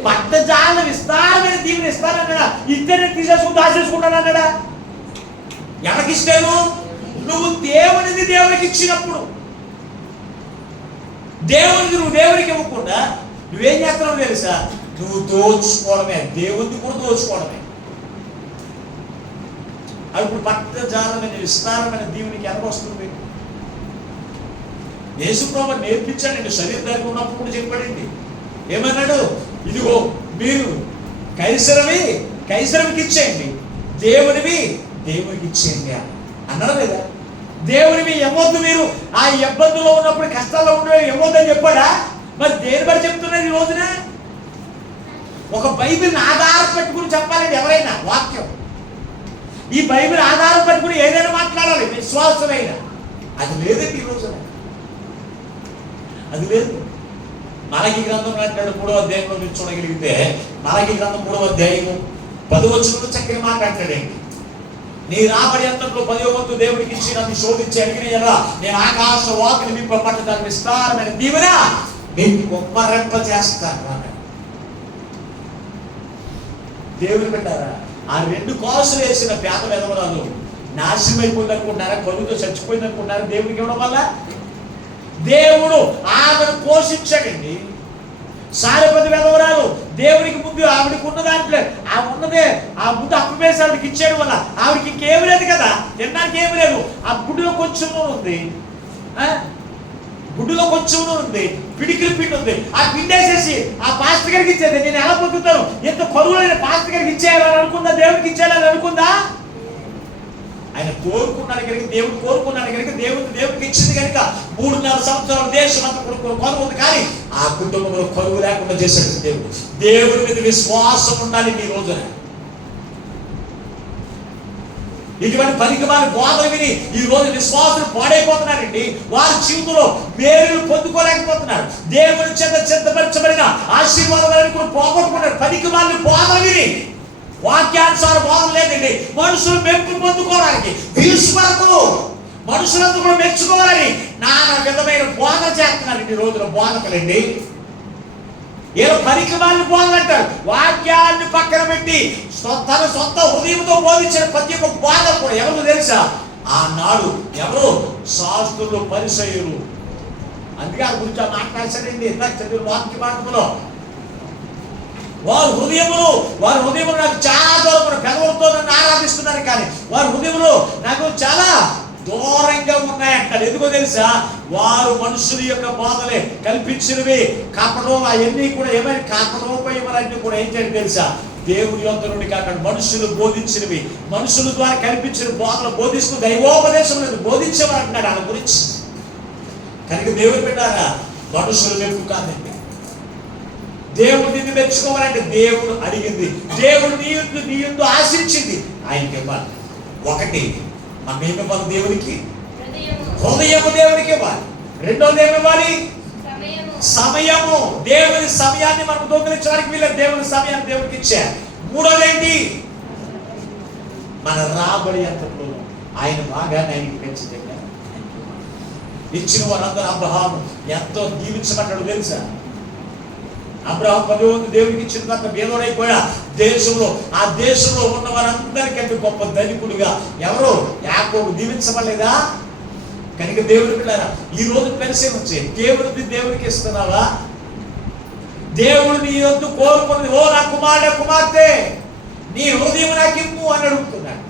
పట్టజాలం విస్తారమైన దీవుని ఇస్తానన్నాడా? ఇద్దరిని తీసేసుకుని దాచేసుకుంటాను అన్నాడా? ఎవరికిస్తాను? నువ్వు దేవునికి ఇచ్చినప్పుడు. నువ్వు దేవునికి ఇవ్వకుండా నువ్వేం చేస్తున్నావు తెలుసా? నువ్వు దోచుకోవడమే, దేవుడిని కూడా దోచుకోవడమే. ఇప్పుడు పట్టజాలమైన విస్తారమైన దీవునికి ఎలా వస్తుంది? యేసుప్రభువు నేర్పించాడండి. శరీరధారికి ఉన్నప్పుడు కూడా చెప్పాడండి. ఏమన్నాడు? ఇదిగో మీరు కైసరవికి ఇచ్చేయండి, దేవునికి ఇచ్చేయండి అన్నాడు లేదా? దేవునివి ఇవ్వద్దు, మీరు ఆ ఇబ్బందులో ఉన్నప్పుడు కష్టాల్లో ఉండే ఇవ్వద్దు అని చెప్పాడా? మరి దేని బట్టి చెప్తున్నారు ఈ రోజున? ఒక బైబిల్ని ఆధారం పెట్టుకుని చెప్పాలండి ఎవరైనా వాక్యం. ఈ బైబిల్ ఆధారం పెట్టుకుని ఏదైనా మాట్లాడాలి విశ్వాసమైన. అది లేదండి ఈ రోజున, అది లేదు. మలకి గ్రంథం అంటాడు 3వ అధ్యాయంలో మీరు చూడగలిగితే, మలకి గ్రంథం 3వ అధ్యాయము 10వ వచనంలో చక్కగా మాట్లాడతాడండి. నీ రాబడి అంతట్లో 10వ వంతు దేవుడికి ఇచ్చి నన్ను శోధించి అడిగిన ఎలా నేను ఆకాశ వాకిలి విప్ప పట్టడానికి విస్తారమైన దీవెన నీకు కుమ్మరింప చేస్తాను అన్నాడు. దేవుని పెట్టారా? ఆ 2 కాసులు వేసిన పేద వెధవరాలు నాశనం అయిపోయింది అనుకుంటారా? కలుగుతో చచ్చిపోయింది అనుకుంటారా? దేవుడికి ఇవ్వడం వల్ల దేవుడు ఆమెను పోషించాడండి. సారెపతి వెధవరాలు దేవుడికి ముందు ఆవిడకి ఉన్న దాంట్లో ఆ ముందు అప్పమేసి ఆవిడకి ఇచ్చేయడం వల్ల ఆవిడకి ఇంకేమి లేదు కదా, తినడానికి ఏమి లేదు. ఆ గుడిలో కొంచెం ఉంది, పిడికిలి పిండి ఉంది. ఆ పిండి వేసేసి ఆ పాస్టర్ గారికి ఇచ్చేది. నేను ఎలా పొందుతాను? ఎంత కరువులైన పాస్టర్ గారికి ఇచ్చేయాలని అనుకుందా? దేవుడికి ఇచ్చేయాలని అనుకుందా? ఆయన కోరుకున్నాడు కనుక, దేవుడు కోరుకున్నాడు కనుక, దేవుడికి ఇచ్చింది కనుక 3.5 సంవత్సరాల దేశం అంతా కరువు ఉంది. కానీ ఆ కుటుంబంలో కరువు లేకుండా చేశాడు దేవుడి మీద విశ్వాసం ఉండాలి ఈ రోజున. ఇటువంటి పనికిమాలిన బోధలు విని ఈ రోజు విశ్వాసులు పాడైపోతున్నారండి. వారి జీవితంలో మేలులు పొందుకోలేకపోతున్నారు. దేవుని చేత సిద్ధపరచబడిన ఆశీర్వాదాలను కూడా పోగొట్టుకున్నారు. పనికిమాలిన బోధలు విని, వాక్యానుసార బోధన లేదండి. మనుషులు మెప్పు పొందుకోవడానికి, వ్యూస్ వరకు మనుషులంతా కూడా మెచ్చుకోవాలని నానా విధమైన బోధన చేస్తున్నారండి ఈ రోజున బోధకులండి. ఏదో పనికిమాలిన బోధన అంటారు. వాక్యాన్ని పక్కన పెట్టి తన సొంత హృదయంతో బోధించిన ప్రతి ఒక్క బోధన కూడా ఎవరు తెలుసా? ఆనాడు ఎవరు? శాస్త్రులు, పరిసయ్యులు. అందుకే ఆ గురించి మాట్లాడారండి ఇందాక చదివిన వాక్య భాగంలో. వారి హృదయములు నాకు చాలా దూరం, పెదవులతో నన్ను ఆరాధిస్తున్నారు కానీ వారి హృదయములు నాకు చాలా దూరంగా ఉన్నాయంటారు. ఎందుకో తెలుసా? వారు మనుషుల యొక్క బోధలే కల్పించినవి. కపటం అవన్నీ కూడా ఏమైనా కపటోపయములన్నీ కూడా ఏం చేయాలి తెలుసా? దేవుని యొక్క నుండి కాకుండా మనుషులు బోధించినవి, మనుషుల ద్వారా కల్పించిన బోధలు బోధిస్తూ దైవోపదేశం లేదు బోధించేవారు అంటున్నాడు ఆయన గురించి. కనుక దేవుడు పెట్టారా? మనుషులు మెప్పు కాదండి. దేవుడు నిన్ను మెచ్చుకోవాలంటే దేవుడు అడిగింది, దేవుడు నీ యందు ఆశించింది ఆయనకి ఇవ్వాలి. ఒకటి మనం ఏమివ్వాలి? దేవునికి హృదయము దేవునికి ఇవ్వాలి. రెండోది ఏమివ్వాలి? సమయము. దేవుని సమయాన్ని మనం దొంగిలించడానికి వీళ్ళకి దేవుని సమయాన్ని దేవుడికి ఇచ్చారు. మూడోది ఏంటి? మన రాబడి అంతట్లో ఆయన బాగా ఆయనకి పెంచింది. ఇచ్చిన వారందరూ అబ్రహాము ఎంతో దీవించబడ్డాడు తెలుసా? అబ్రహాం 10వ వంతు దేవుడికి ఇచ్చిన తర్వాత బేదోడైపోయా. ఆ దేశంలో ఉన్న వారందరికంటే గొప్ప ధనికుడిగా ఎవరు? యాకోబు దీవించబడలేదా? కనుక దేవుడి పిల్లారా, ఈ రోజు పరిశీలించి దేవుడికి ఇస్తున్నావా? దేవుడు నీ వద్దు కోరుకున్నది, ఓ నా కుమారుడు కుమార్తె నీ హృదయం నాకు ఇమ్ము అని అడుగుతున్నాడు.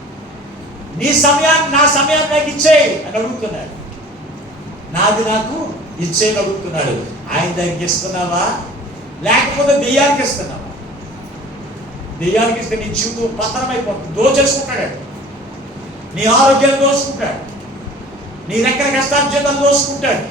నా సమయాన్ని నాకు ఇచ్చేయి అని అడుగుతున్నాడు. నాది నాకు ఇచ్చేయని అడుగుతున్నాడు. ఆయన దగ్గరికి ఇస్తున్నావా? లేకపోతే దెయ్యానికి ఇస్తున్నావా? దెయ్యానికి ఇస్తే నీ జీవితం పతనమైపోతుంది. దోచేసుకుంటాడు, నీ ఆరోగ్యాన్ని దోచుకుంటాడు, నీ దగ్గర కష్టార్జితాలు దోచుకుంటాడు.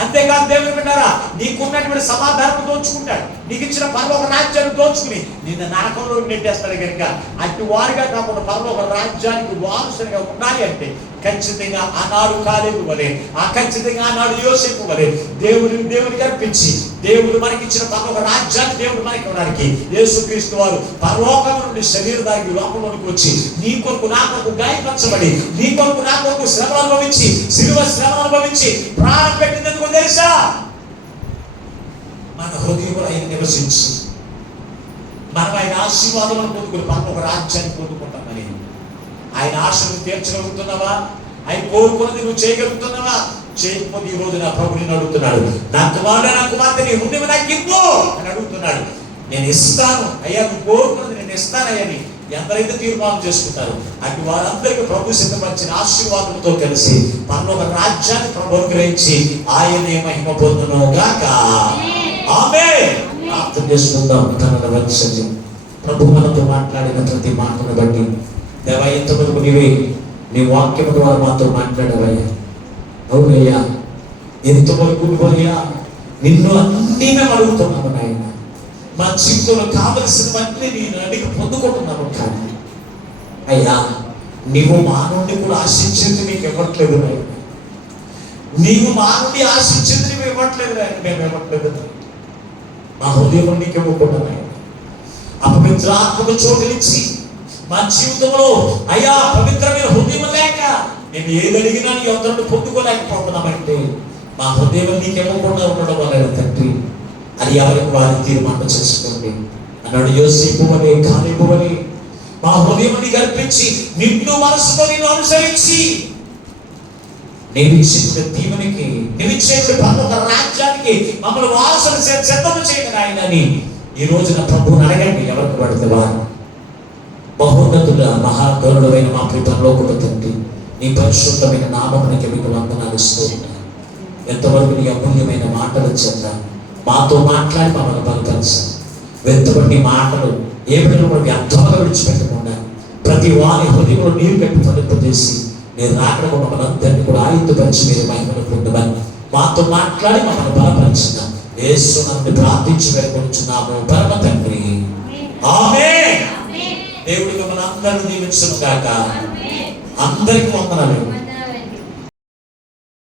అంతేకాదు దేవుని పెట్టారా, నీకున్నటువంటి సమాధానం దోచుకుంటాడు, నీకు ఇచ్చిన పరలోక రాజ్యాన్ని దోచుకుని నిన్ను నరకంలో నెట్టేస్తాడు. కనుక అటు వారిగా కాకుండా పరలోక రాజ్యానికి వారసునిగా ఉండాలి అంటే ఖచ్చితంగా ఆనాడు కాలేబు వలె, ఖచ్చితంగా ఆనాడు యోసేపు వలె దేవునికి అర్పించి దేవుడు మనకిచ్చిన పరలోక రాజ్యాన్ని దేవుడు మనకి ఇవ్వడానికి యేసుక్రీస్తు వారు పరలోకం నుండి శరీరధారికి లోకంలోనికి వచ్చి నీ కొరకు నా కొరకు గాయపరచబడి నీ కొరకు నా కొరకు శ్రమలు అనుభవించి శిలువ శ్రమలు అనుభవించి ప్రాణం పెట్టినందుకు తెలుసా మన హృదయంలో ఆయన నివసించి మనం ఆయన ఆశీర్వాదాలను పొందుకుని పరలోక రాజ్యాన్ని పొందుకుంటామని ఆయన ఆశను తీర్చగలుగుతున్నావా? ఆయన కోరుకున్నది నువ్వు చేయగలుగుతున్నావా? చేయకపోతే ఈ రోజు నా ప్రభు నిన్ను అడుగుతున్నాడు, నా కుమారుడు నా కుమార్తె నీ హృదయం నాకు ఇవ్వు అని అడుగుతున్నాడు. నేను ఇస్తాను అయ్యా, నువ్వు కోరుకున్నది నేను ఇస్తానయ్యని ఎందరైతే తీర్మానం చేసుకుంటారు అటు వారందరికీ ప్రభు సిద్ధపరిచిన ఆశీర్వాదంతో కలిసి పరలోక రాజ్యాన్ని ప్రభు గ్రహించి ఆయనే మహిమ పొందును గాక. ఆమేన్. ప్రార్థన చేసుకుందాం. తన వంశం ప్రభు మనతో మాట్లాడిన ప్రతి మాటను బట్టి దేవా, ఎంతవరకు నీవే నీ వాక్యం ద్వారా మాతో మాట్లాడవయ్యా. అవునయ్యా, ఎంతవరకు నువ్వయ్యా నిన్ను అన్నీ మేము అడుగుతున్నాము నాయన. మా జీవితంలో కావలసినవన్నీ నేను అడిగి పొందుకుంటున్నాము. కానీ అయ్యా, నీవు మా నుండి కూడా ఆశించింది నీకు ఇవ్వట్లేదు నాయన. నీవు మా నుండి ఆశించింది నీవు ఇవ్వట్లేదు నాయన. మేము ఇవ్వట్లేదు. మా హృదయం నీకు ఇవ్వకుండా అపవిత్రాత్మకు చోటునిచ్చి మా జీవితంలో అయ్యా పవిత్రమైన హృదయం లేక నేను ఏది అడిగినా నీ అందరూ పొందుకోలేకపోతున్నామంటే మా హృదయం నీకేమకుండా ఉండడం వల్ల తండ్రి, అది ఎవరికి వారి తీర్మానం చేసుకోండి అన్నాడు. యోసేపు అని కాలేబు అని మా హృదయం అర్పించి నిన్ను మనసుతో నేను అనుసరించి నిలిచిన దీవెనకి నిలిచే పరలోక రాజ్యానికి మమ్మల్ని వారసులు సిద్ధం చేయడం ఆయన అని ఈ రోజున ప్రభువుని అడగండి. ఎవరికి పడితే వారు బహున్నతుల మహాగరుడైన మా పరలోకపు తండ్రి, నీ పరిశుద్ధమైన నామమునికి మీకు వందనాలు ఇస్తూ ఉన్నాను. ఎంతవరకు నీ అమూల్యమైన మాటలు చెందా మాతో మాట్లాడి మమ్మల్ని బలపరచాలి. వెంటబడి మాటలు ఏ బిడ్డలు కూడా వ్యర్థంగా విడిచిపెట్టకుండా ప్రతి వారి హృదయంలో నీరు కట్టి ఫలింపజేసి నేను రాకడ మమ్మల్ని అందరినీ కూడా ఆయుధపరిచి మీరు మహిమను పొందమని మాతో మాట్లాడి మమ్మల్ని బలపరచున్నాం. యేసు నన్ను ప్రార్థించి వేడుకొనుచున్నాము పరమ తండ్రి. ఆమేన్. దేవుడికి మన అందరిని దీవించును గాక. అందరికీ వందనాలు.